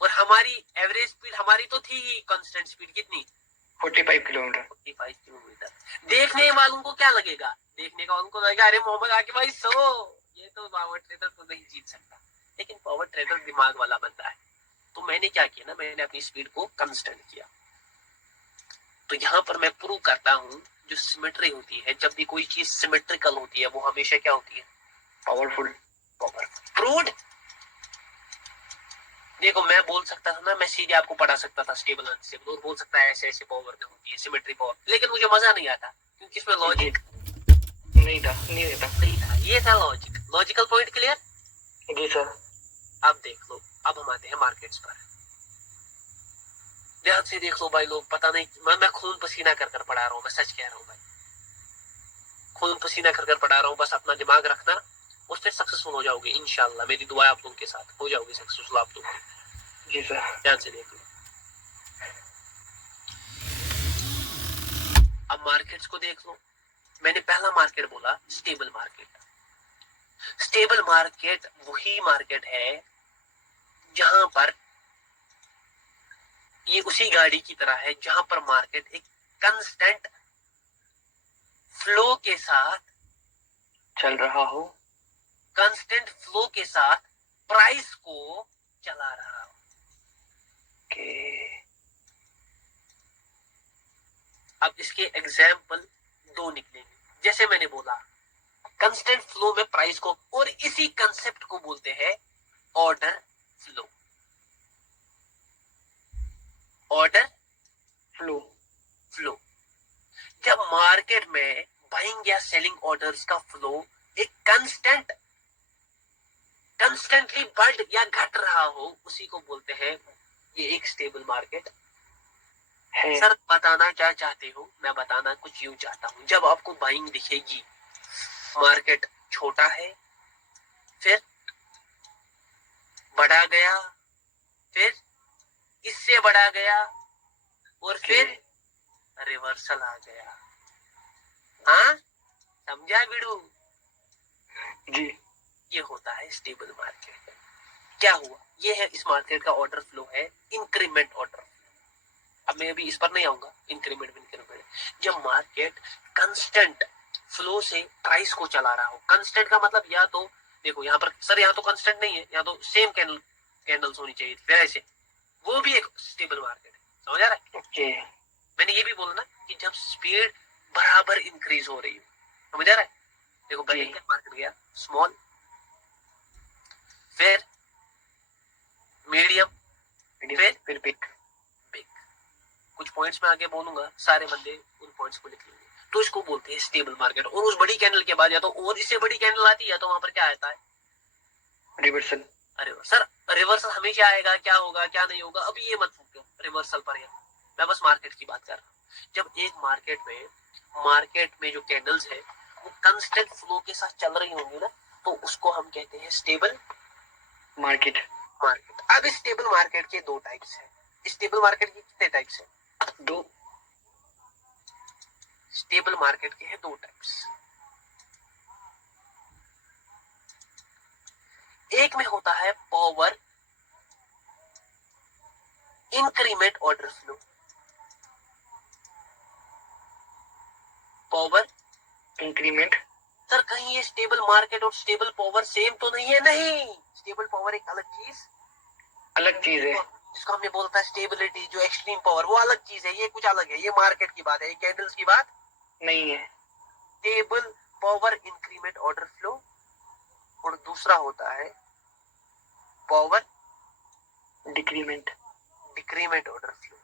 और हमारी एवरेज स्पीड हमारी तो थी ही कांस्टेंट स्पीड, कितनी, 45 किलोमीटर। 45 किलोमीटर। देखने वालों को क्या लगेगा, देखने का उनको लगेगा अरे मोहम्मद आकिब भाई ये तो पावर ट्रेडर तो नहीं जीत सकता, लेकिन पावर ट्रेडर दिमाग वाला बंदा है। तो मैंने क्या किया ना, मैंने अपनी स्पीड को कांस्टेंट किया। तो यहाँ पर मैं प्रूव करता हूँ, जो सिमेट्री होती है, जब भी कोई चीज सिमेट्रिकल होती है, वो हमेशा क्या होती है, पावरफुल। प्रूव्ड। देखो मैं बोल सकता था ना, मैं सीधे आपको पढ़ा सकता था स्टेबल अनस्टेबल, और बोल सकता है ऐसे ऐसे पावर में होती है सिमेट्री पावर, लेकिन मुझे मजा नहीं आता, क्योंकि इसमें लॉजिक नहीं था, नहीं था। ये था लॉजिक, लॉजिकल पॉइंट क्लियर। जी सर। अब देख लो, अब हम आते हैं मार्केट्स पर। ध्यान से देख लो भाई लोग, पता नहीं मैं खून पसीना कर कर पढ़ा रहा हूँ, मैं सच कह रहा हूँ भाई, खून पसीना कर कर पढ़ा रहा हूँ। बस अपना दिमाग रखना, उस पर सक्सेसफुल हो जाओगे इंशाल्लाह, मेरी दुआ आप लोगों के साथ हो जाओगे सक्सेसफुल आप लोग। जी सर। ध्यान से देख लो, अब मार्केट्स को देख लो। मैंने पहला मार्केट बोला स्टेबल मार्केट। स्टेबल मार्केट वही मार्केट है जहां पर ये उसी गाड़ी की तरह है, जहां पर मार्केट एक कांस्टेंट फ्लो के साथ चल रहा हो। कांस्टेंट फ्लो के साथ प्राइस को चला रहा हो। के अब इसके एग्जाम्पल दो निकलेंगे। जैसे मैंने बोला कांस्टेंट फ्लो में प्राइस को, और इसी कंसेप्ट को बोलते हैं order flow. Order flow. Flow जब मार्केट में बाइंग या सेलिंग ऑर्डर्स का फ्लो एक कंस्टेंटली बढ़ या घट रहा हो, उसी को बोलते हैं ये एक स्टेबल मार्केट है। सर बताना क्या चाहते हो? मैं बताना कुछ यूं चाहता हूं, जब आपको बाइंग दिखेगी, मार्केट छोटा है, फिर बढ़ा गया, फिर इससे बढ़ा गया, और फिर रिवर्सल आ गया। हाँ समझा बिड़ू? जी। ये होता है स्टेबल मार्केट। क्या हुआ? ये है इस मार्केट का ऑर्डर फ्लो है, इंक्रीमेंट ऑर्डर। अब मैं अभी इस पर नहीं आऊंगा, इंक्रीमेंट। जब मार्केट कंस्टेंट फ्लो से प्राइस को चला रहा हो, कंस्टेंट का मतलब या तो देखो यहाँ पर सर, यहाँ तो कंस्टेंट नहीं है, यहाँ तो सेम कैंडल्स होनी चाहिए, फिर ऐसे वो भी एक स्टेबल मार्केट है। समझ आ रहा है? ओके। मैंने ये भी बोला ना कि जब स्पीड बराबर इंक्रीज हो रही हो। समझ आ रहा है? देखो पहले क्या मार्केट गया, स्मॉल, फिर मीडियम, फिर बिग। बिग। कुछ पॉइंट्स में आगे बोलूंगा, सारे बंदे उन पॉइंट्स को लिख लेंगे। तो इसको बोलते हैं स्टेबल मार्केट। और उस बड़ी कैंडल के बाद या तो और इससे बड़ी कैंडल आती है, तो वहां पर क्या आता है? रिवर्सल। अरे सर रिवर्सल हमेशा आएगा, क्या होगा क्या नहीं होगा अभी ये मत पूछो रिवर्सल पर। मैं बस मार्केट की बात कर रहा हूँ। जब एक मार्केट में जो कैंडल्स है वो कंस्टेंट फ्लो के साथ चल रही होंगी ना, तो उसको हम कहते हैं स्टेबल मार्केट। अब स्टेबल मार्केट के दो टाइप्स हैं। स्टेबल मार्केट के कितने टाइप्स हैं? दो। स्टेबल मार्केट के हैं दो टाइप्स। एक में होता है power increment order flow. Power increment. Sir कहीं ये स्टेबल मार्केट और स्टेबल पावर सेम तो नहीं है? नहीं, स्टेबल पावर एक अलग चीज है। जिसको हमने बोलता है स्टेबिलिटी, जो एक्सट्रीम पावर, वो अलग चीज है, ये कुछ अलग है। ये मार्केट की बात है, ये कैंडल्स की बात नहीं है। Stable power increment order flow, और दूसरा होता है power decrement order flow.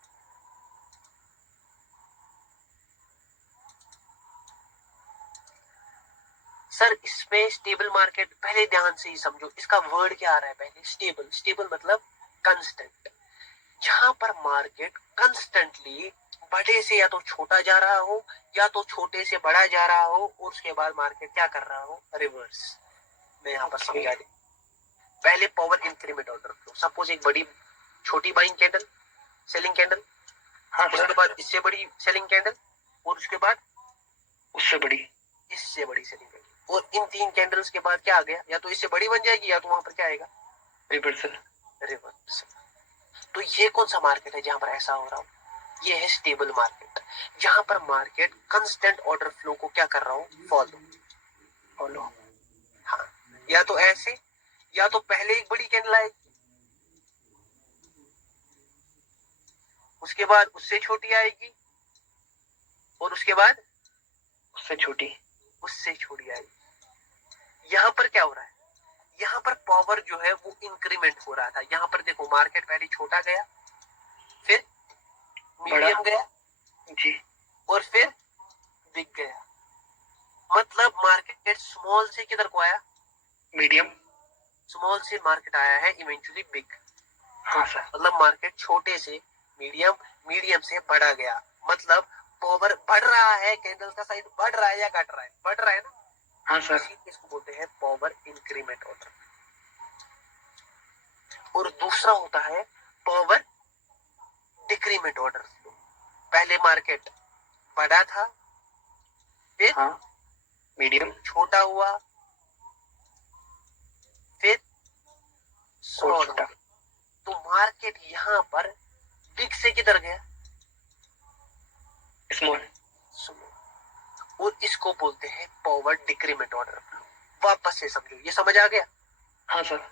Sir इसमें स्टेबल मार्केट पहले ध्यान से ही समझो, इसका वर्ड क्या आ रहा है पहले? स्टेबल मतलब कंस्टेंट। जहां पर मार्केट कंस्टेंटली बड़े से या तो छोटा जा रहा हो या तो छोटे से बड़ा जा रहा हो, और उसके बाद मार्केट क्या कर रहा हो? रिवर्स। मैं यहाँ पर समझा दे। पहले power increment order flow, suppose एक बड़ी छोटी बाइंग कैंडल, सेलिंग कैंडल, हाँ उसके बाद इससे बड़ी सेलिंग कैंडल, और उसके बाद उससे बड़ी, इससे बड़ी सेलिंग कैंडल, और इन तीन कैंडल्स के बाद क्या आ गया? या तो इससे बड़ी बन जाएगी या तो वहां पर क्या आएगा? रिवर्सल। तो ये कौन सा मार्केट है जहां पर ऐसा हो रहा हो? ये है स्टेबल मार्केट, जहां पर मार्केट कंस्टेंट ऑर्डर फ्लो को क्या कर रहा हो? फॉलो। हाँ, या तो ऐसे, या तो पहले एक बड़ी कैंडल आएगी, उसके बाद उससे छोटी आएगी, और उसके बाद उससे छोटी आएगी। यहाँ पर क्या हो रहा है? यहाँ पर पावर जो है वो इंक्रीमेंट हो रहा था। यहाँ पर देखो मार्केट पहले छोटा गया, फिर मीडियम गया जी, और फिर बिग गया। मतलब मार्केट स्मॉल से किधर को आया? मीडियम। स्मॉल से मार्केट आया है इवेंचुअली बिग। हाँ सर। मतलब मार्केट छोटे से मीडियम से बढ़ा गया। मतलब पावर बढ़ रहा है, कैंडल का साइज बढ़ रहा है या घट रहा है? बढ़ रहा है ना? हाँ सर। इसको बोलते हैं पावर इंक्रीमेंट ऑर्डर। और दूसरा होता है पावर डिक्रीमेंट ऑर्डर फ्लो। पहले मार्केट बड़ा था, फिर हाँ, मीडियम, छोटा हुआ, फिर और छोटा। तो मार्केट यहाँ पर बिग से किधर गया? स्मॉल। और इसको बोलते हैं पावर डिक्रीमेंट ऑर्डर फ्लो। वापस से समझो, ये समझ आ गया? हाँ सर।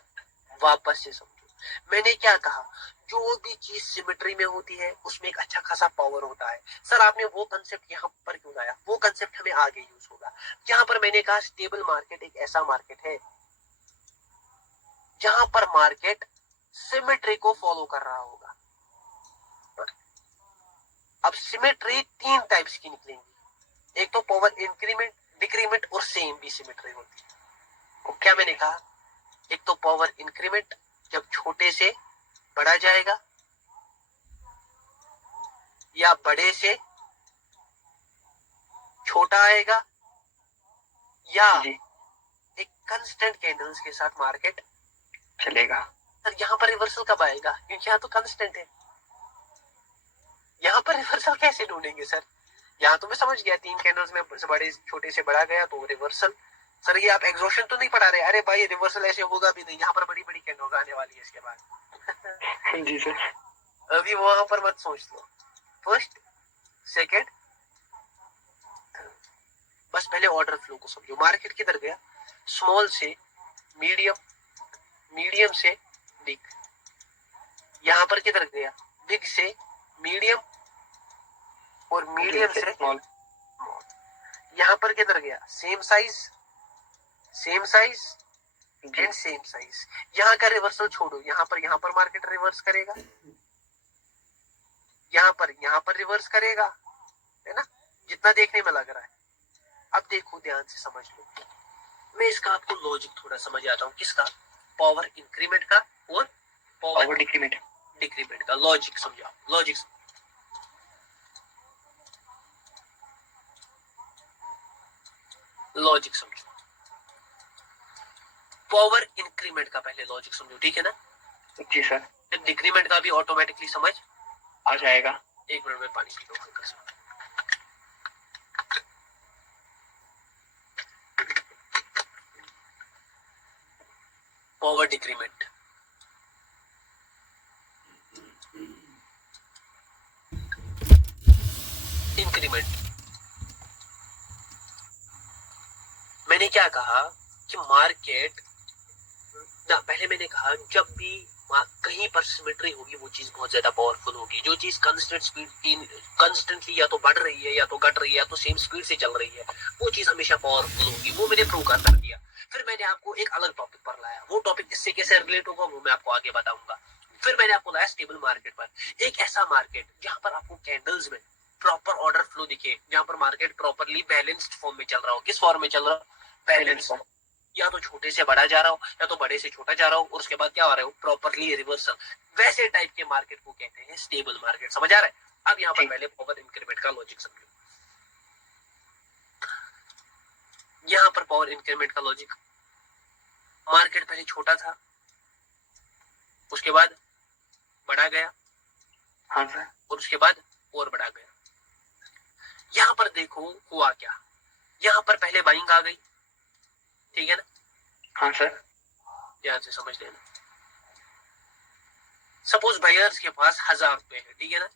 वापस से समझो, मैंने क्या कहा, जो भी चीज सिमेट्री में होती है उसमें एक अच्छा खासा पावर होता है। सर आपने वो कंसेप्ट यहाँ पर क्यों लाया? वो कंसेप्ट हमें आगे यूज होगा। यहाँ पर मैंने कहा स्टेबल मार्केट एक ऐसा मार्केट है जहां पर मार्केट सिमेट्री को फॉलो कर रहा होगा। अब सिमेट्री तीन टाइप्स की निकलेंगी, एक तो पावर इंक्रीमेंट, डिक्रीमेंट और सेम भी सिमेट्री होती है। क्या मैंने कहा? एक तो पावर इंक्रीमेंट, जब छोटे से बड़ा जाएगा, या बड़े से छोटा आएगा, या जी एक कंस्टेंट कैंडल्स के साथ मार्केट चलेगा। सर यहाँ पर रिवर्सल कब आएगा? क्योंकि यहाँ तो कंस्टेंट है, यहाँ पर रिवर्सल कैसे ढूंढेंगे सर? यहाँ तो मैं समझ गया, तीन कैंडल्स में बड़े छोटे से बड़ा गया तो रिवर्सल। सर ये आप एग्जॉशन तो नहीं पढ़ा रहे? अरे भाई रिवर्सल ऐसे होगा भी नहीं, यहाँ पर बड़ी बड़ी कैंडल्स आने वाली है इसके बाद। जी सर। अभी वहां पर मत सोच लो, फर्स्ट सेकेंड, बस पहले ऑर्डर फ्लो को समझो। मार्केट किधर गया? स्मॉल से मीडियम, मीडियम से बिग। यहाँ पर किधर गया? बिग से मीडियम और मीडियम से स्मॉल। यहाँ पर किधर गया? सेम साइज, सेम साइज जी एंड सेम साइज। यहाँ का रिवर्सल छोड़ो, यहाँ पर मार्केट रिवर्स करेगा, यहाँ पर रिवर्स करेगा, है ना? जितना देखने में लग रहा है। अब देखो ध्यान से समझ लो, मैं इसका आपको लॉजिक थोड़ा समझ आता हूँ। किसका? पावर इंक्रीमेंट का और पावर डिक्रीमेंट। डिक्रीमेंट का लॉजिक समझा। लॉजिक लॉजिक समझो, पावर इंक्रीमेंट का पहले लॉजिक समझो, ठीक है ना? जी सर। डिक्रीमेंट का भी ऑटोमेटिकली समझ आ जाएगा। एक मिनट में पानी पी लो हल्का सा। Power decrement, increment. मैंने क्या कहा कि मार्केट ना, पहले मैंने कहा जब भी कहीं पर सिमेट्री होगी वो चीज बहुत ज्यादा पावरफुल होगी। जो चीज कांस्टेंट स्पीड, कांस्टेंटली या तो बढ़ रही है या तो घट रही है या तो सेम स्पीड से चल रही है, वो चीज हमेशा पावरफुल होगी। वो मैंने प्रूव कर दिया। फिर मैंने आपको एक अलग टॉपिक पर लाया, वो टॉपिक इससे कैसे रिलेट होगा वो मैं आपको आगे बताऊंगा। फिर मैंने आपको लाया स्टेबल मार्केट पर, एक ऐसा मार्केट जहां पर आपको कैंडल्स में प्रॉपर ऑर्डर फ्लो दिखे, जहां पर मार्केट प्रॉपरली बैलेंस्ड फॉर्म में चल रहा हो। किस फॉर्म में चल रहा हो? बैलेंस। या तो छोटे से बड़ा जा रहा हो या तो बड़े से छोटा जा रहा हो, और उसके बाद क्या हो रहा हो? Properly reversal. वैसे टाइप के मार्केट को कहते हैं स्टेबल मार्केट। समझ आ रहा है? अब यहाँ पर पहले पावर इंक्रीमेंट का लॉजिक समझो। यहाँ पर पावर इंक्रीमेंट का लॉजिक, मार्केट पहले छोटा था, उसके बाद बड़ा गया, हाँ सर। और उसके बाद और बड़ा गया। यहाँ पर देखो हुआ क्या, यहाँ पर पहले बाइंग आ गई, ठीक है ना? हाँ सर। ध्यान से समझ लेना। सपोज बायर्स के पास 1000 रुपए है, ठीक है ना?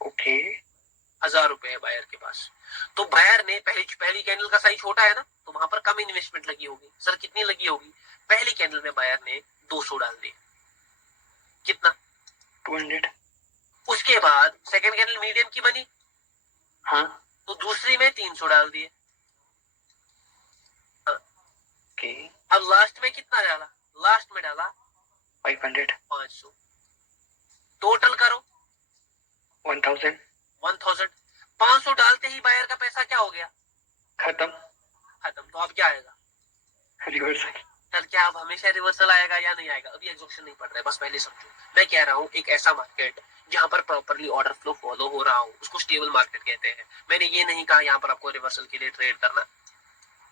ओके। 1000 रुपए है बायर के पास। तो बायर ने पहली कैंडल का साइज छोटा है ना, तो वहां पर कम इन्वेस्टमेंट लगी होगी। सर कितनी लगी होगी? पहली कैंडल में बायर ने 200 डाल दिए। कितना? 200। उसके बाद सेकंड कैंडल मीडियम की बनी, हाँ। तो दूसरी में 300 डाल दिए। ओके। अब लास्ट में कितना डाला? लास्ट में डाला 500। 500। टोटल करो 1000। 1000। 500 डालते ही बायर का पैसा क्या हो गया? खत्म। खत्म। तो अब क्या आएगा? रिवर्सल। सर क्या अब हमेशा रिवर्सल आएगा या नहीं आएगा? अभी एग्जॉक्शन नहीं पड़ रहा है, बस पहले समझो। मैं कह रहा हूँ एक ऐसा मार्केट जहां पर प्रॉपरली ऑर्डर फ्लो फॉलो हो रहा हो उसको स्टेबल मार्केट कहते हैं। मैंने ये नहीं कहा यहाँ पर आपको रिवर्सल के लिए ट्रेड करना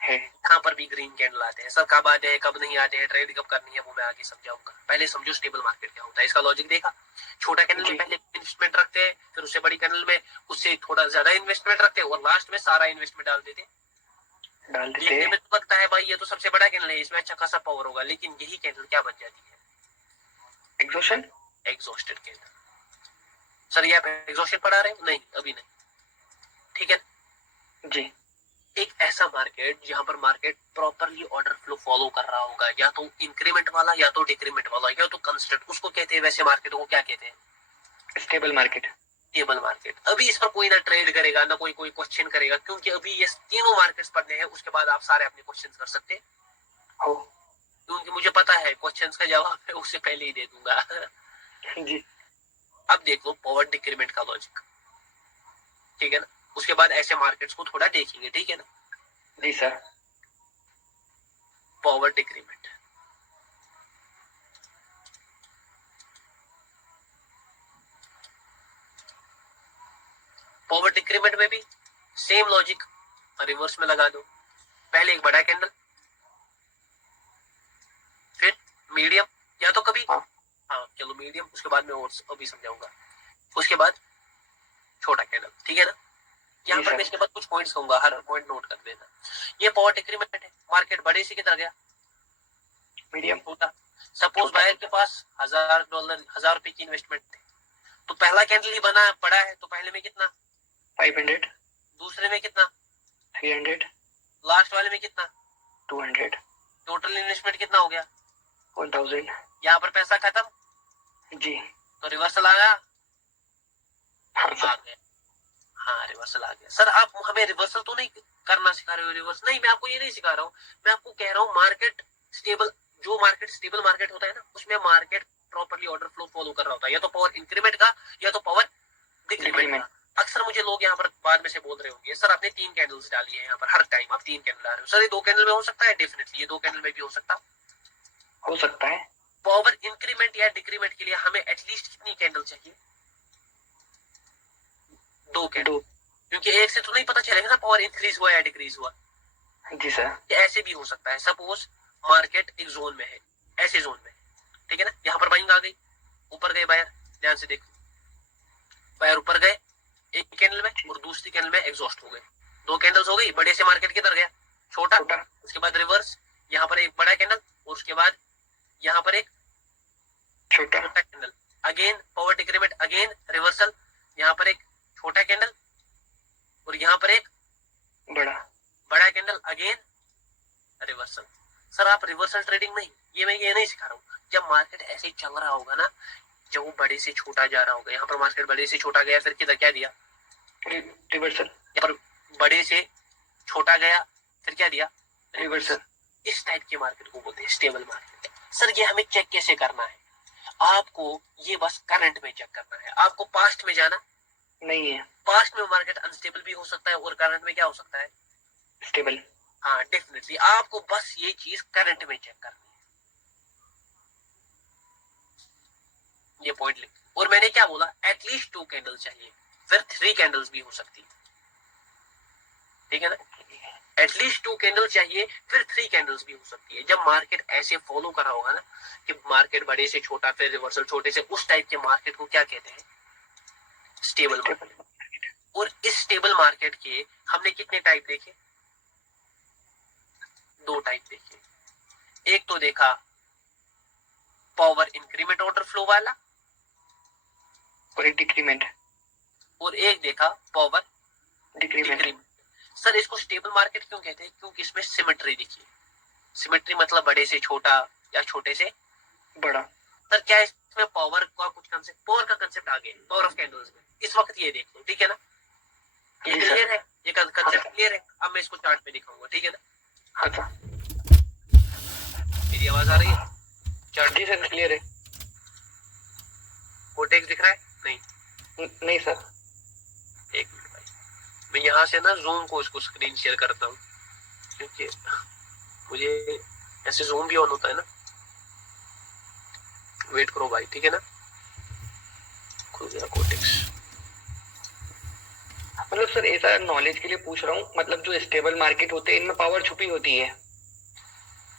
है। यहाँ पर भी ग्रीन कैंडल आते हैं। सर कब आते हैं कब नहीं आते हैं, ट्रेड कब करनी है वो मैं आगे समझाऊंगा। पहले समझो स्टेबल मार्केट क्या होता है। इसका लॉजिक देखा, छोटा कैंडल में पहले इन्वेस्टमेंट रखते हैं, फिर उससे बड़ी कैंडल में उससे थोड़ा ज्यादा इन्वेस्टमेंट रखते हैं, और लास्ट में सारा इन्वेस्टमेंट डाल देते हैं। देखने में तो लगता है भाई ये तो सबसे बड़ा कैंडल है, इसमें अच्छा खासा पावर होगा, लेकिन यही कैंडल क्या बन जाती है? एग्जॉशन। Exhausted candle. सर ये आप एग्जॉस्टेड पढ़ा रहे हो? नहीं, अभी नहीं, ठीक है। जी एक ऐसा मार्केट जहां पर market properly order flow follow कर रहा होगा, या तो इंक्रीमेंट वाला या तो डिक्रीमेंट वाला या तो कंस्टेंट, उसको कहते हैं, वैसे मार्केट को क्या कहते हैं? Stable market. Stable market. अभी इस पर कोई ना ट्रेड करेगा ना कोई कोई क्वेश्चन करेगा, क्योंकि अभी ये तीनों मार्केट्स पढ़ने हैं, उसके बाद आप सारे अपने क्वेश्चंस कर सकते हैं, हो क्योंकि मुझे पता है क्वेश्चंस का जवाब मैं उससे पहले ही दे दूंगा। जी अब देख लो पावर डिक्रीमेंट का लॉजिक, ठीक है ना। उसके बाद ऐसे मार्केट्स को थोड़ा देखेंगे, ठीक है ना। जी sir. Power decrement, power decrement में भी सेम लॉजिक रिवर्स में लगा दो। पहले एक बड़ा कैंडल, फिर मीडियम, या तो कभी हाँ हाँ चलो मीडियम, उसके बाद मैं और अभी समझाऊंगा। उसके बाद छोटा कैंडल, ठीक है ना। यहाँ जी पर मैं सर। इसके बाद कुछ पॉइंट्स कहूंगा, हर पॉइंट नोट कर लेना। ये पावर डिक्रीमेंट है, मार्केट बड़े से किधर गया? मीडियम। छोटा। सपोज छोटा। बायर के पास $1000 1000 की इन्वेस्टमेंट थी, तो पहला कैंडल ही बना पड़ा है, तो पहले में कितना? 500। दूसरे में कितना? 300। लास्ट वाले में कितना? 200। टोटल इन्वेस्टमेंट कितना हो गया? 1000। यहाँ पर पैसा खत्म, जी तो रिवर्सल आया। हाँ आ सर। गया, हाँ रिवर्सल आ गया। सर आप हमें रिवर्सल तो नहीं करना सिखा रहे हो? रिवर्स नहीं, मैं आपको ये नहीं सिखा रहा हूँ, मैं आपको कह रहा हूँ मार्केट स्टेबल, जो मार्केट स्टेबल मार्केट होता है ना, उसमें market properly order flow follow कर रहा होता है, या तो पावर इंक्रीमेंट का या तो पावर डिक्रीमेंट का। अक्सर मुझे लोग यहाँ पर बाद में से बोल रहे होंगे, सर आपने 3 कैंडल्स डाली है यहाँ पर, हर टाइम आप 3 कैंडल डाल रहे हो। सर ये 2 कैंडल में हो सकता है? डेफिनेटली ये 2 कैंडल में भी हो सकता है। हो सकता है। पावर इंक्रीमेंट या डिक्रीमेंट के लिए हमें एटलीस्ट कितनी कैंडल चाहिए? 2 कैंडल, 2। क्योंकि एक से तो नहीं पता चलेगा ना पावर इंक्रीज हुआ या डिक्रीज हुआ। जी सर। ऐसे भी हो सकता है, सपोज मार्केट एक जोन में है, ऐसे जोन में, ठीक है ना। यहाँ पर बाइंग आ गई, ऊपर गए बायर, ध्यान से देखो, बायर ऊपर गए एक कैंडल में और दूसरी कैंडल में एग्जॉस्ट हो गए। 2 कैंडल्स हो गई, बड़े से मार्केट किधर गया? छोटा। छोटा। उसके बाद रिवर्स, यहाँ पर एक बड़ा कैंडल और उसके बाद यहाँ पर एक छोटा। छोटा candle, again power decrement, again reversal, यहाँ पर एक छोटा कैंडल और यहाँ पर एक बड़ा। बड़ा कैंडल, अगेन रिवर्सल। सर आप रिवर्सल ट्रेडिंग नहीं, ये मैं ये नहीं सिखा रहा हूँ। जब मार्केट ऐसे चल रहा होगा ना, जब वो बड़े से छोटा जा रहा होगा, यहाँ पर मार्केट बड़े से छोटा गया, फिर किधर क्या दिया? रिवर्सल। यहाँ पर बड़े से छोटा गया, फिर क्या दिया? रिवर्सल। इस टाइप के मार्केट को बोलते हैं स्टेबल मार्केट। सर ये हमें चेक कैसे करना है? आपको ये बस करंट में चेक करना है, आपको पास्ट में जाना नहीं है। पास्ट में मार्केट अनस्टेबल भी हो सकता है और करंट में क्या हो सकता है? स्टेबल। हाँ डेफिनेटली, आपको बस ये चीज करंट में चेक करनी है, ये पॉइंट लिख। और मैंने क्या बोला? एटलीस्ट 2 कैंडल चाहिए, फिर 3 कैंडल्स भी हो सकती है, ठीक है ना। एटलीस्ट 2 कैंडल चाहिए, फिर 3 कैंडल्स भी हो सकती है। जब मार्केट ऐसे फॉलो कर रहा होगा ना, कि मार्केट बड़े से छोटा फिर रिवर्सल छोटे से, उस टाइप के मार्केट को क्या कहते हैं? Stable market. और इस स्टेबल मार्केट के हमने कितने टाइप देखे? 2 टाइप देखे। एक तो देखा पावर इंक्रीमेंट ऑर्डर फ्लो वाला, और एक डिक्रीमेंट। और एक देखा पावर डिक्रीमेंट। डिक्रीमेंट। सर इसको स्टेबल मार्केट क्यों कहते हैं? क्योंकि इसमें सिमेट्री दिखी। सिमेट्री मतलब बड़े से छोटा या छोटे से बड़ा। सर क्या इसमें पावर का कुछ कंसेप्ट, पावर का कंसेप्ट आ गया पावर ऑफ कैंडल्स में, इस वक्त ये देख लो, ठीक है ना। ये जी क्लियर सर। है, ये कंसेप्ट क्लियर है। अब मैं इसको चार्ट में दिखाऊंगा, ठीक है ना। हाँ सर। मेरी आवाज आ रही है? चार्ट जी सर क्लियर है। कोटेक्स दिख रहा है? नहीं, नहीं सर। एक मिनट भाई, मैं यहाँ से ना जूम को इसको स्क्रीन शेयर करता हूँ, क्योंकि मुझे ऐसे जूम भी ऑन होता है ना। वेट करो भाई, ठीक है ना। खुल गया कोटेक्स। मतलब सर ऐसा नॉलेज के लिए पूछ रहा हूँ, मतलब जो स्टेबल मार्केट होते हैं इनमें पावर छुपी होती है।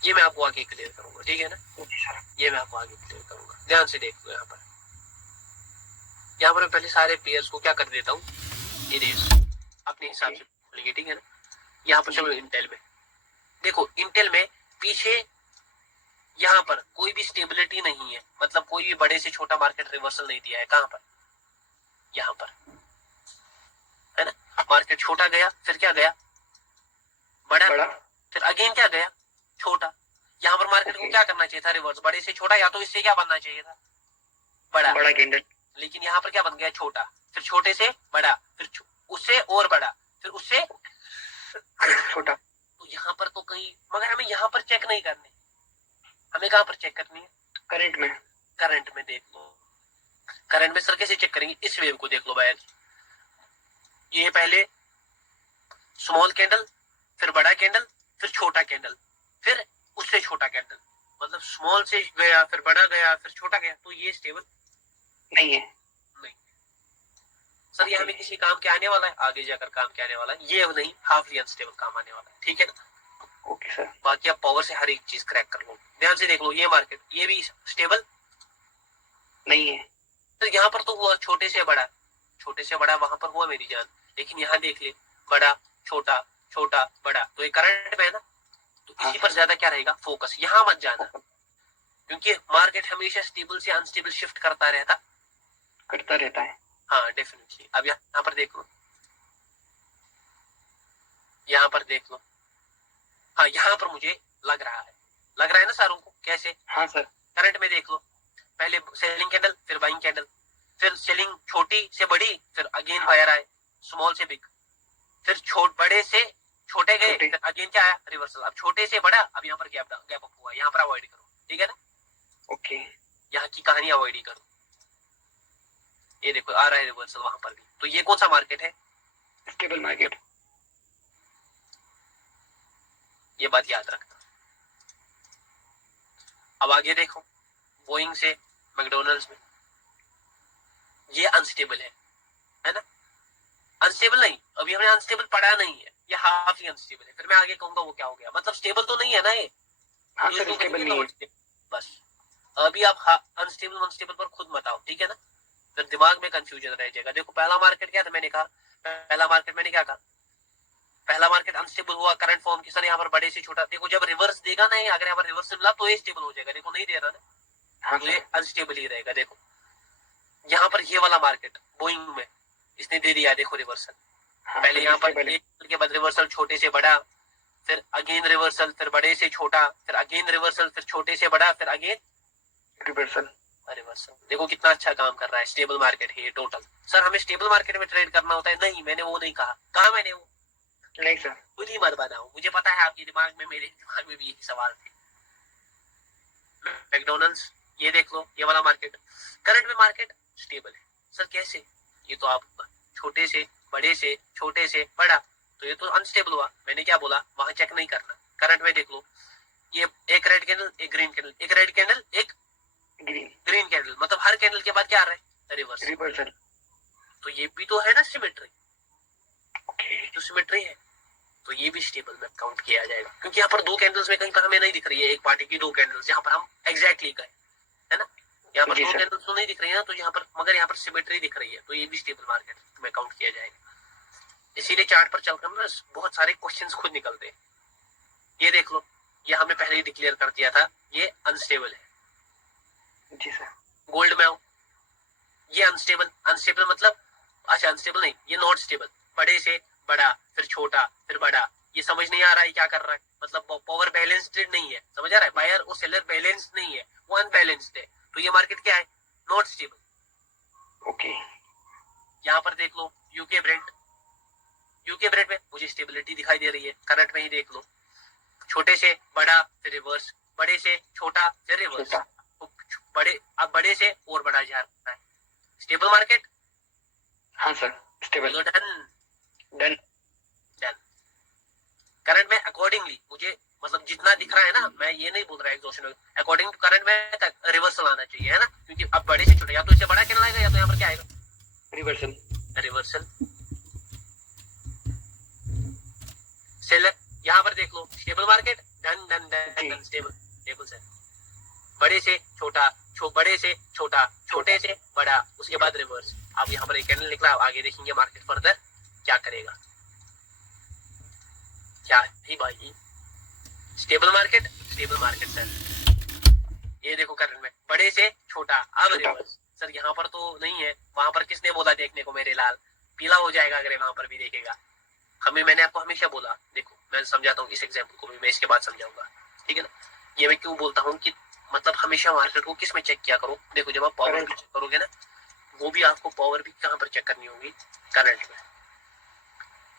ये मैं आपको आगे क्लियर करूंगा, ठीक है ना। जी सर। ये मैं आपको आगे क्लियर करूंगा, ध्यान से देख लो। यहाँ पर मैं पहले सारे पेयर्स को क्या कर देता हूँ, इरेज, अपने हिसाब से खोलेंगे, ठीक है ना। यहाँ पर चलो इंटेल में देखो, इंटेल में पीछे यहाँ पर कोई भी स्टेबिलिटी नहीं है, मतलब कोई भी बड़े से छोटा मार्केट रिवर्सल नहीं दिया है। कहां पर? यहाँ पर, है ना। मार्केट छोटा गया, फिर क्या गया, बड़ा, बड़ा, फिर अगेन क्या गया, छोटा। यहाँ पर मार्केट को क्या करना चाहिए था, रिवर्स, बड़े से छोटा, या तो इससे क्या बनना चाहिए था, बड़ा, बड़ा कैंडल, लेकिन यहाँ पर क्या बन गया, छोटा, फिर छोटे से बड़ा, फिर उससे और बड़ा, फिर उससे छोटा। तो यहाँ पर तो कहीं, मगर हमें यहाँ पर चेक नहीं करनी, हमें कहाँ पर चेक करनी है, करंट में। करंट में देख लो। करंट में सर कैसे चेक करेंगे, इस वेव को देख लो बायर, ये पहले स्मॉल कैंडल, फिर बड़ा कैंडल, फिर छोटा कैंडल, फिर उससे छोटा कैंडल, मतलब स्मॉल से गया, फिर बड़ा गया, फिर छोटा गया, तो ये स्टेबल नहीं है। नहीं सर, ये हमें किसी काम के आने वाला है, आगे जाकर काम के आने वाला है, ये नहीं हाफली अनस्टेबल काम आने वाला है, ठीक है ना। Okay sir. बाकी आप पावर से हर एक चीज क्रैक कर लो, ध्यान से देख लो, ये मार्केट ये भी स्टेबल नहीं है। तो यहाँ पर तो हुआ छोटे से बड़ा, छोटे से बड़ा वहां पर हुआ मेरी जान, लेकिन यहाँ देख ले, बड़ा छोटा छोटा बड़ा, तो ये करंट में है ना, तो इसी पर ज्यादा क्या रहेगा, फोकस, यहाँ मत जाना, क्योंकि मार्केट हमेशा स्टेबल से अनस्टेबल शिफ्ट करता रहता है। हाँ डेफिनेटली। अब यहाँ पर देख लो, यहाँ पर देख लो, हाँ यहाँ पर मुझे लग रहा है ना सारों को, कैसे, हाँ सर। करंट में देख लो, पहले सेलिंग कैंडल, फिर बाइंग कैंडल, फिर सेलिंग छोटी से बड़ी, फिर अगेन बायर आए, स्मॉल से बिग, फिर बड़े से छोटे गए, फिर अगेन क्या आया, रिवर्सल। अब छोटे से बड़ा, अब यहाँ पर गैप अप हुआ, यहाँ पर अवॉइड करो, ठीक है ना, ओके। यहाँ की कहानी अवॉइड ही करो। ये देखो आ रहा है रिवर्सल वहां पर भी, तो ये कौन सा मार्केट है, स्टेबल मार्केट। ये बात याद रखना। अब आगे देखो, बोइंग से मैकडोनल्ड्स में, ये अनस्टेबल है ना, अनस्टेबल नहीं, अभी हमने अनस्टेबल पढ़ा नहीं है, ये हाफ ही अनस्टेबल है, फिर मैं आगे कहूंगा वो क्या हो गया, मतलब स्टेबल तो नहीं है ना ये। हाँ सर, स्टेबल नहीं है। बस अभी आप अनस्टेबल अनस्टेबल पर खुद मत आओ, ठीक है ना, फिर दिमाग में कंफ्यूजन रह जाएगा। देखो पहला मार्केट क्या था, मैंने कहा पहला मार्केट, मैंने क्या कहा, पहला मार्केट अनस्टेबल हुआ, करंट फॉर्म की सर यहाँ पर बड़े से छोटा, देखो जब रिवर्स देगा ना, अगर यहाँ पर रिवर्स मिला तो ये स्टेबल हो जाएगा, देखो नहीं दे रहा ना, हाँ तो ये अनस्टेबल ही रहेगा। देखो यहाँ पर ये वाला मार्केट बोइंग में इसने दे दिया, देखो रिवर्सल, पहले यहाँ पर एक के बाद रिवर्सल छोटे से बड़ा, फिर अगेन रिवर्सल, फिर बड़े से छोटा, फिर अगेन रिवर्सल, फिर छोटे से बड़ा, फिर अगेन रिवर्सल। देखो कितना अच्छा काम कर रहा है, स्टेबल मार्केट है ये टोटल। सर हमें स्टेबल मार्केट में ट्रेड करना होता है, नहीं मैंने वो नहीं कहा मैंने वो नहीं सर, खुद ही मत बनाओ, मुझे पता है आपके दिमाग में, मेरे दिमाग में भी यही सवाल थे। मैकडोनल्ड्स ये देख लो, ये वाला मार्केट, करंट में मार्केट स्टेबल है सर, कैसे, ये तो आप छोटे से बड़े से छोटे से बड़ा, तो ये तो अनस्टेबल हुआ, मैंने क्या बोला, वहां चेक नहीं करना। करंट में देख लो, ये एक रेड कैंडल, एक ग्रीन कैंडल, एक रेड कैंडल, एक ग्रीन कैंडल, मतलब हर कैंडल के बाद क्या आ रहा है, रिवर्सल, तो ये भी तो है ना सिमेट्री, जो सिमेट्री है, तो ये भी स्टेबल में काउंट किया जाएगा, क्योंकि यहाँ पर दो कैंडल्स में कहीं पर हमें नहीं दिख रही है, एक पार्टी की दो कैंडल्स, यहाँ पर हम एग्जैक्टली गए, है ना, यहाँ पर दो कैंडल्स तो नहीं दिख रही है ना, तो यहाँ पर मगर यहाँ पर सिमेट्री दिख रही है, तो ये भी स्टेबल मार्केट में काउंट किया जाएगा। इसीलिए चार्ट पर चलकर ना बहुत सारे क्वेश्चंस खुद निकलते हैं। ये देख लो, ये हमने पहले ही डिक्लेयर कर दिया था, ये अनस्टेबल है जी सर। गोल्ड में ये अनस्टेबल मतलब, अच्छा अनस्टेबल नहीं, ये नॉट स्टेबल, बड़े से बड़ा, फिर छोटा, फिर बड़ा, ये समझ नहीं आ रहा है क्या कर रहा है, मतलब पावर बैलेंस्ड नहीं है, समझ आ रहा है, बायर और सेलर बैलेंस्ड नहीं है, वो अनबैलेंस्ड है, तो ये मार्केट क्या है, नॉट स्टेबल। ओके, यहाँ पर देख लो यूके ब्रेड में मुझे स्टेबिलिटी दिखाई दे रही है, करंट में ही देख लो, छोटे से बड़ा फिर रिवर्स, बड़े से छोटा फिर रिवर्स, अब बड़े से और बड़ा जा रहा है, स्टेबल मार्केट। हाँ सर, स्टेबल। डन। करंट में अकॉर्डिंगली मुझे मतलब जितना दिख रहा है ना, मैं ये नहीं बोल रहा एग्जॉशन, अकॉर्डिंग टू करंट में रिवर्सल आना चाहिए, है ना, क्योंकि अब बड़े से छोटे, या तो इससे बड़ा कैंडल आएगा, या तो यहाँ पर क्या आएगा, रिवर्सल। सेलर यहाँ पर देख लो, स्टेबल मार्केट, डन स्टेबल से बड़े से छोटा, बड़े से छोटा, छोटे से बड़ा, उसके बाद रिवर्स। अब यहाँ पर एक कैंडल निकला, आगे देखेंगे मार्केट फर्दर क्या करेगा, क्या ही भाई, स्टेबल मार्केट सर। ये देखो करंट में बड़े से छोटा, अब रिवर्स। सर यहाँ पर तो नहीं है, वहां पर किसने बोला देखने को मेरे लाल, पीला हो जाएगा अगर वहां पर भी देखेगा। मैंने आपको हमेशा बोला, देखो मैं समझाता हूँ इस एग्जाम्पल को भी, मैं इसके बाद समझाऊंगा, ठीक है ना। ये मैं क्यों बोलता हूँ कि मतलब हमेशा मार्केट को किस में चेक किया करो। देखो जब आप पावर भी चेक करोगे ना, वो भी आपको पावर भी कहाँ पर चेक करनी होगी, करंट में।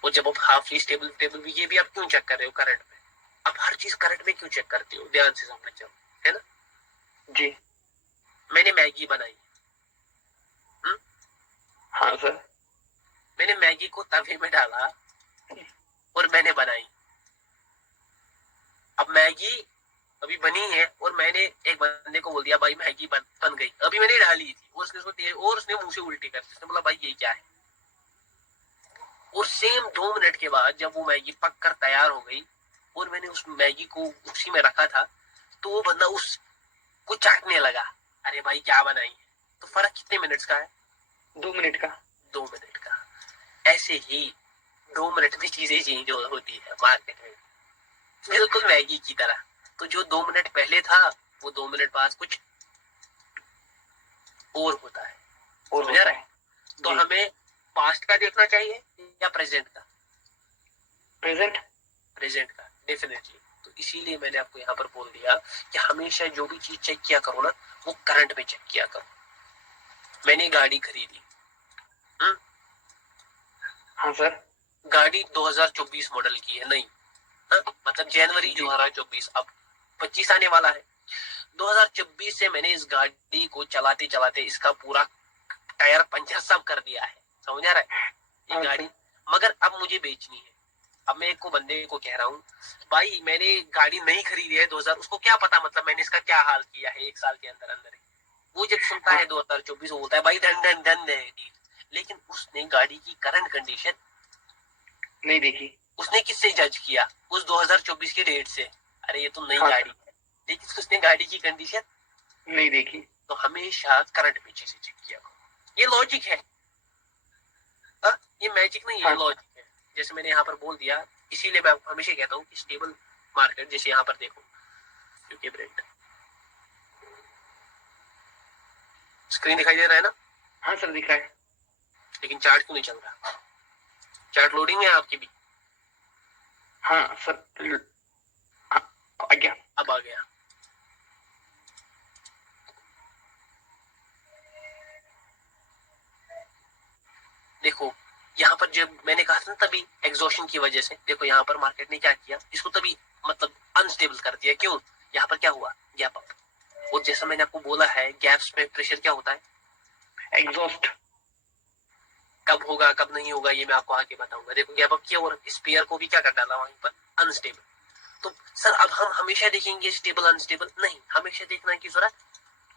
और जब आप हाफली स्टेबल भी, ये भी आप क्यों चेक कर रहे हो, करंट में। आप हर चीज करंट में क्यों चेक करते हो, ध्यान से समझ जाओ, है ना। जी मैंने मैगी बनाई, हाँ सर। मैंने मैगी को तवे में डाला और मैंने बनाई। अब मैगी अभी बनी है और मैंने एक बंदे को बोल दिया भाई मैगी बन गई, अभी मैंने डाली थी और उसने मुंह से उल्टी कर दी, उसने बोला भाई ये क्या है। और सेम 2 मिनट के बाद जब वो मैगी पक कर तैयार हो गई और मैंने उस मैगी को उसी में रखा था, तो वो बंदा उसको चाटने लगा, अरे भाई क्या बनाई है। तो फर्क कितने मिनट्स का है, 2 मिनट का। 2 मिनट का। ऐसे ही 2 मिनट में चीजें चेंज होती है मार्केट में, बिल्कुल मैगी की तरह। तो जो 2 मिनट पहले था वो 2 मिनट बाद कुछ और होता है, और समझ रहा है। तो हमें पास्ट का देखना चाहिए या प्रेजेंट का, प्रेजेंट का डेफिनेटली। तो इसीलिए मैंने आपको यहाँ पर बोल दिया कि हमेशा जो भी चीज चेक किया करो ना, वो करंट में चेक किया करो। मैंने गाड़ी खरीदी, हाँ सर। गाड़ी 2024 मॉडल की है, नहीं मतलब जनवरी 2024, अब 25 आने वाला है। 2024 से मैंने इस गाड़ी को चलाते चलाते इसका पूरा टायर पंचर सब कर दिया है, समझ आ रहा है ये गाड़ी। मगर अब मुझे बेचनी है। अब मैं एक बंदे को कह रहा हूँ भाई मैंने गाड़ी नहीं खरीदी है 2000, उसको क्या पता मतलब मैंने इसका क्या हाल किया है 1 साल के अंदर अंदर ही। वो जब सुनता है 2024 वो बोलता है भाई धन धन धन है डील। लेकिन उसने गाड़ी की करंट कंडीशन नहीं देखी। उसने किससे जज किया, उस 2024 की डेट से, अरे ये तो नई गाड़ी है। लेकिन उसने गाड़ी की कंडीशन नहीं देखी। तो हमेशा करंट में चीजें चेक किया करो, ये लॉजिक है, ये मैजिक नहीं है, लॉजिक है। जैसे मैंने यहाँ पर बोल दिया, इसीलिए मैं हमेशा कहता हूँ कि स्टेबल मार्केट, जैसे यहाँ पर देखो यूके ब्रेंट, स्क्रीन दिखाई दे रहा है ना। हाँ सर दिख रहा है। लेकिन चार्ट क्यों नहीं चल रहा, चार्ट लोडिंग है आपकी भी। हाँ सर आ गया, अब आ गया। देखो यहाँ पर जब मैंने कहा था ना तभी एग्जॉशन की वजह से, देखो यहाँ पर मार्केट ने क्या किया, इसको तभी मतलब अनस्टेबल कर दिया। क्यों, यहाँ पर क्या हुआ, गैप अप। और जैसा मैंने आपको बोला है गैप्स में प्रेशर क्या होता है, एग्जॉस्ट। कब होगा कब नहीं होगा ये मैं आपको आगे बताऊंगा। देखो गैप अप किया और स्पेयर को भी क्या कर डाला वहीं पर, अनस्टेबल। तो सर अब हम हमेशा देखेंगे स्टेबल अनस्टेबल, नहीं, हमेशा देखने की जरूरत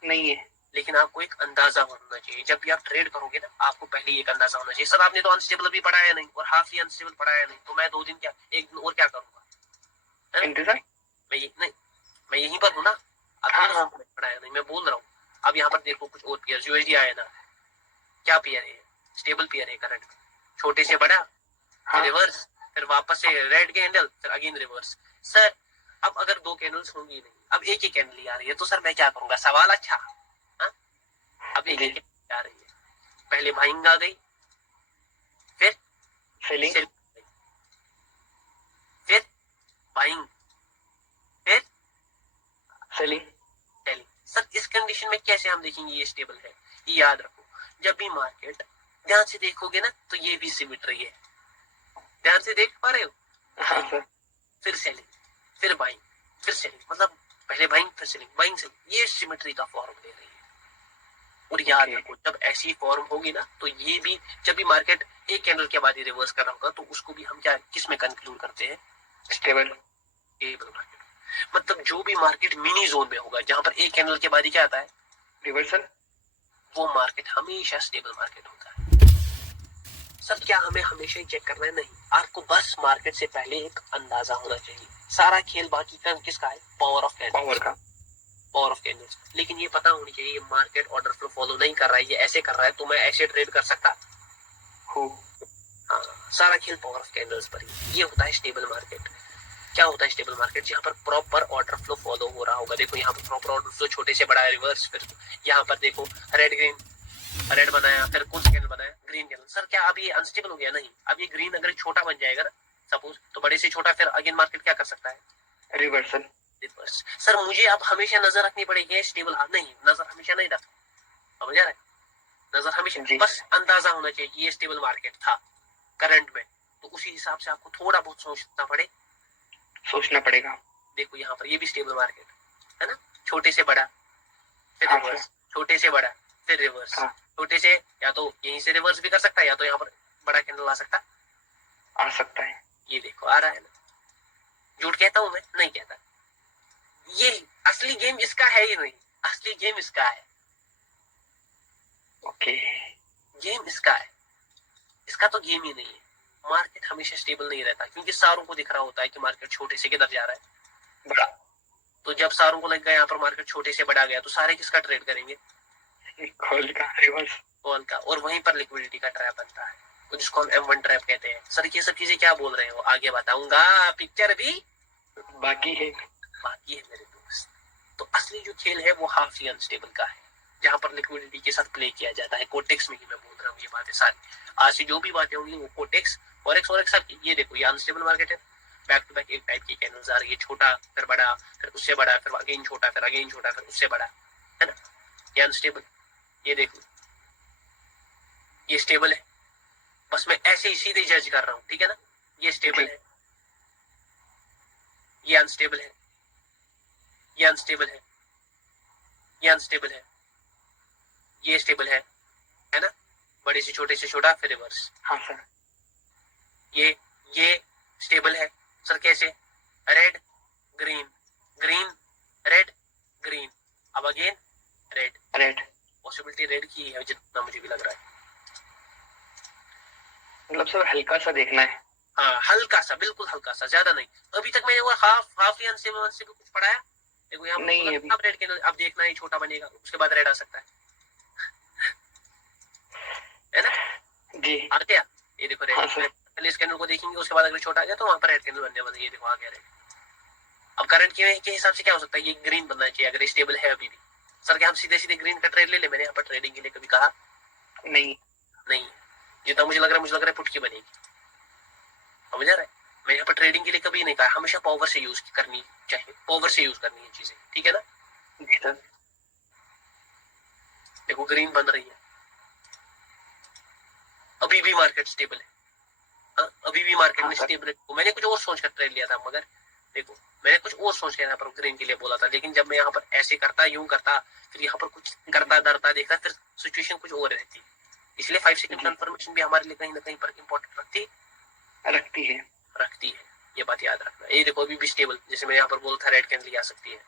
नहीं है। लेकिन आपको एक अंदाजा होना चाहिए, जब भी आप ट्रेड करोगे ना आपको पहले एक अंदाजा होना चाहिए। सर आपने तो अनस्टेबल भी पढ़ाया नहीं और हाफ ही अनस्टेबल पढ़ाया नहीं, तो मैं 2 दिन क्या, 1 दिन और क्या करूंगा, इंतजार। मैं यहीं पर हूँ ना, हाँ। पढ़ाया नहीं, मैं बोल रहा हूँ। अब यहाँ पर देखो कुछ और पेयर यूएसडी आया ना, क्या पेयर है, स्टेबल पेयर है करंट, छोटे से बड़ा, हाँ। रिवर्स, फिर वापस से रेड कैंडल, फिर अगेन रिवर्स। सर अब अगर 2 कैंडल्स होंगी नहीं, अब एक ही कैंडल आ रही है, तो सर मैं क्या करूंगा, सवाल अच्छा। अब एक ही कैंडल आ रही है, पहले बाइंग आ गई, फिर सेलिंग, फिर बाइंग, फिर सेलिंग। सर इस कंडीशन में कैसे हम देखेंगे ये स्टेबल है, ये याद रखो। जब भी मार्केट ध्यान से देखोगे ना तो ये भी सिमेट्री है, ध्यान से देख पा रहे हो, हाँ सर। फिर सेलिंग, फिर बाइंग, फिर सेलिंग, मतलब पहले बाइंग फिर सेलिंग, बाइंग सेलिंग, ये सिमेट्री का फॉर्म दे रही है। और याद रखो जब ऐसी फॉर्म होगी ना तो ये भी, जब भी मार्केट एक कैंडल के बाद ही रिवर्स कर रहा होगा तो उसको भी हम क्या किस में कंक्लूड करते हैं, स्टेबल। स्टेबल मार्केट मतलब जो भी मार्केट मिनी जोन में होगा जहां पर एक कैंडल के बाद ही क्या आता है, रिवर्सल, वो मार्केट हमेशा स्टेबल मार्केट होता है। सर क्या हमें हमेशा ही चेक करना है, नहीं, आपको बस मार्केट से पहले एक अंदाजा होना चाहिए। सारा खेल बाकी का किसका है, पावर ऑफ कैंडल, पावर का, पावर ऑफ कैंडल्स। लेकिन ये पता होनी चाहिए मार्केट ऑर्डर फ्लो फॉलो नहीं कर रहा है, ये ऐसे कर रहा है तो मैं ऐसे ट्रेड कर सकता हूँ। हाँ, सारा खेल पावर ऑफ कैंडल्स पर ही। ये होता है स्टेबल मार्केट। क्या होता है स्टेबल मार्केट, जहाँ पर प्रॉपर ऑर्डर फ्लो फॉलो हो रहा होगा। देखो यहाँ पर प्रॉपर ऑर्डर फ्लो, छोटे से बड़ा रिवर्स, फिर यहाँ पर देखो रेड ग्रीन, रेड बनाया, फिर कौन सा कैंडल बनाया, ग्रीन कैंडल, सर क्या अब ये अनस्टेबल हो गया? नहीं, अब ये ग्रीन अगर छोटा बन जाएगा ना सपोज, तो बड़े से छोटा, फिर अगेन मार्केट क्या कर सकता है? रिवर्सल। रिवर्स। सर मुझे अब हमेशा नजर रखनी पड़ेगी स्टेबल, नहीं नजर हमेशा नहीं रख, समझ आ रहा है? नजर हमेशा, बस अंदाजा होना चाहिए कि ये स्टेबल मार्केट था करंट में, तो उसी हिसाब से आपको थोड़ा बहुत सोचना पड़ेगा। देखो यहाँ पर ये भी स्टेबल मार्केट है ना, छोटे से बड़ा फिर रिवर्स, छोटे से बड़ा फिर रिवर्स, छोटे से या तो यहीं से रिवर्स भी कर सकता है, या तो यहाँ पर बड़ा कैंडल आ सकता है। ये देखो आ रहा है ना, झूठ कहता हूं मैं? नहीं कहता। ये असली गेम इसका है ही नहीं, असली गेम इसका है। ओके, गेम इसका है, इसका तो गेम ही नहीं है। मार्केट हमेशा स्टेबल नहीं रहता, क्योंकि सारों को दिख रहा होता है कि मार्केट छोटे से किधर जा रहा है, बड़ा। तो जब सारों को लग गया यहाँ पर मार्केट छोटे से बड़ा गया, तो सारे किसका ट्रेड करेंगे? कॉल का, रिवर्स कॉल का, और वहीं पर लिक्विडिटी का ट्रैप बनता है, जिसको हम M1 ट्रैप कहते हैं। सर ये सब चीजें क्या बोल रहे हो आगे बताऊंगा, पिक्चर भी बाकी है मेरे दोस्त। तो असली जो खेल है वो हाफ ही अनस्टेबल का है, जहां पर लिक्विडिटी के साथ प्ले किया जाता है। कोटेक्स में ही मैं बोल रहा हूँ ये बातें सारी, आज से जो भी बातें होंगी वो कोटेक्स फॉरेक्स सर। ये देखो ये अनस्टेबल मार्केट है, बैक टू बैक एक टाइप की कैंडल्स आ रही है, छोटा फिर बड़ा फिर उससे बड़ा फिर अगेन छोटा फिर अगेन छोटा फिर उससे बड़ा, है ना? ये अनस्टेबल। ये देखो ये स्टेबल है, बस मैं ऐसे ही सीधे जज कर रहा हूँ, ठीक है ना? ये स्टेबल है, ये अनस्टेबल है, ये अनस्टेबल है, ये अनस्टेबल है, ये स्टेबल है ना? बड़े से छोटा फिर रिवर्स। हाँ सर। ये स्टेबल है सर, कैसे? Red green green red green, अब अगेन रेड। पॉसिबिलिटी रेड की है जितना मुझे भी लग रहा है, मतलब सर हल्का सा देखना है। हाँ हल्का सा, बिल्कुल हल्का सा, ज्यादा नहीं। अभी तक मैंने वो हाफ या अनस्टेबल कुछ पढ़ाया देखो यहाँ नहीं है। अब रेड कैंडल अब देखना ही छोटा बनेगा, उसके बाद रेड आ सकता है ना जी? आ गया ये देखो रेड। पहले इस कैंडल को देखेंगे, उसके बाद अगर छोटा आ गया तो वहां पर रेड कैंडल बनने वाला है। ये देखो आ गया रेड। अब करंट के हिसाब से क्या हो सकता है? ये ग्रीन बनना चाहिए अगर स्टेबल है अभी भी। सर क्या हम सीधे ग्रीन का ट्रेड ले ले? मैंने यहाँ पर ट्रेडिंग के लिए कभी कहा नहीं, जितना मुझे लग रहा है पुट की बनेगी, समझ आ रहा है? मैं यहाँ पर ट्रेडिंग के लिए कभी नहीं कहा, हमेशा पावर से यूज करनी चाहिए, पावर से यूज करनी है चीजें, ठीक है ना? जी सर। देखो ग्रीन बन रही है, अभी भी मार्केट स्टेबल है। अभी भी मार्केट में स्टेबल है। मैंने कुछ और सोच कर ट्रेड लिया था, मगर देखो मैंने कुछ और सोच के यहाँ पर ग्रीन के लिए बोला था, लेकिन जब मैं यहाँ पर ऐसे करता, यूं करता, फिर यहाँ पर कुछ करता डरता देखता, फिर सिचुएशन कुछ और रहती। इसलिए 5 सेकंड कंफर्मेशन भी हमारे लिए कहीं ना कहीं पर इम्पोर्टेंट रखती है। ये बात याद रखना। ये देखो अभी भी स्टेबल, जैसे मैं यहाँ पर बोला था रेड कैंडल आ सकती है,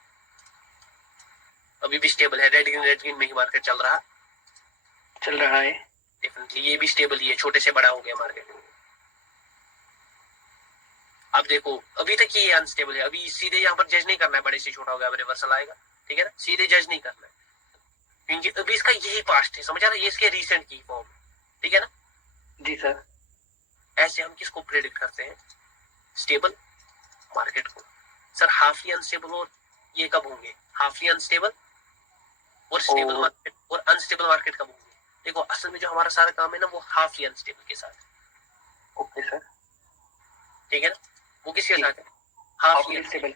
अभी भी स्टेबल है। रेड ग्रीन में ही मार्केट चल रहा है डेफिनेटली। ये भी स्टेबल ही है, छोटे से बड़ा हो गया मार्केट। अब देखो अभी तक ये अनस्टेबल है, अभी सीधे यहाँ पर जज नहीं करना है बड़े से छोटा हो गया, अब रिवर्सल आएगा, ठीक है ना? सीधे जज नहीं करना है, क्योंकि अभी इसका यही पास्ट है, समझ आ रहा है? ये इसके रिसेंट की फॉर्म, ठीक है ना? जी सर। ऐसे हम किसको प्रेडिक्ट करते हैं? स्टेबल मार्केट को। सर हाफली अनस्टेबल और ये कब होंगे? हाफली अनस्टेबल और स्टेबल मार्केट और अनस्टेबल मार्केट कब होंगे? देखो असल में जो हमारा सारा काम है ना, वो हाफली अनस्टेबल के साथ। ओके सर, ठीक है ना? वो किसके साथ है? हाफली अनस्टेबल।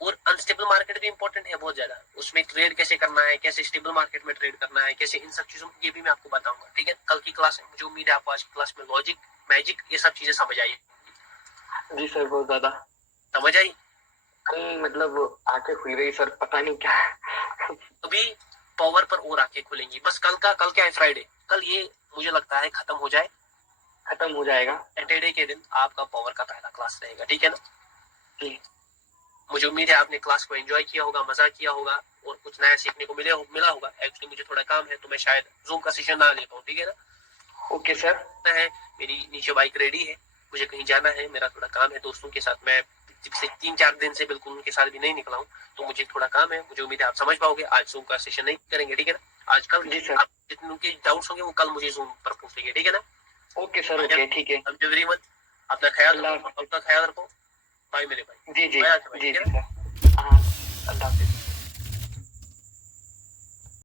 और अनस्टेबल मार्केट भी इंपॉर्टेंट है बहुत ज्यादा, उसमें ट्रेड कैसे करना है, कैसे स्टेबल मार्केट में ट्रेड करना है, कैसे, इन सब चीजों ये भी मैं आपको बताऊंगा, ठीक है? कल की क्लास में मुझे उम्मीद है आपको आज की क्लास में लॉजिक, मैजिक, ये सब चीजें समझ आई। जी सर, बहुत ज्यादा समझ आई। कल मतलब आंखें खुल गई सर, पता नहीं क्या अभी पावर पर और आंखें खुलेंगी। बस कल क्या है? फ्राइडे। कल ये मुझे लगता है खत्म हो जाएगा। सैटरडे के दिन आपका पावर का पहला क्लास रहेगा, ठीक है ना जी? मुझे उम्मीद है आपने क्लास को एंजॉय किया होगा, मजा किया होगा और कुछ नया सीखने को मिला होगा। एक्चुअली मुझे थोड़ा काम है तो मैं शायद जूम का सेशन ना ले पाऊँ, ठीक है ना? Okay sir. है मेरी नीचे बाइक रेडी है, मुझे कहीं जाना है, मेरा थोड़ा काम है दोस्तों के साथ। मैं पिछले 3-4 दिन से बिल्कुल उनके साथ भी नहीं निकला हूँ, तो मुझे थोड़ा काम है। मुझे उम्मीद है आप समझ पाओगे। आज जूम का सेशन नहीं करेंगे, ठीक है ना? आज कल आप जितने उनके डाउट्स होंगे वो कल मुझे जूम पर पूछेंगे, ठीक है ना? ओके सर, ओके, ठीक है। अपना ख्याल रखो, बाय मेरे भाई। जी जी, अल्लाह हाफिज़।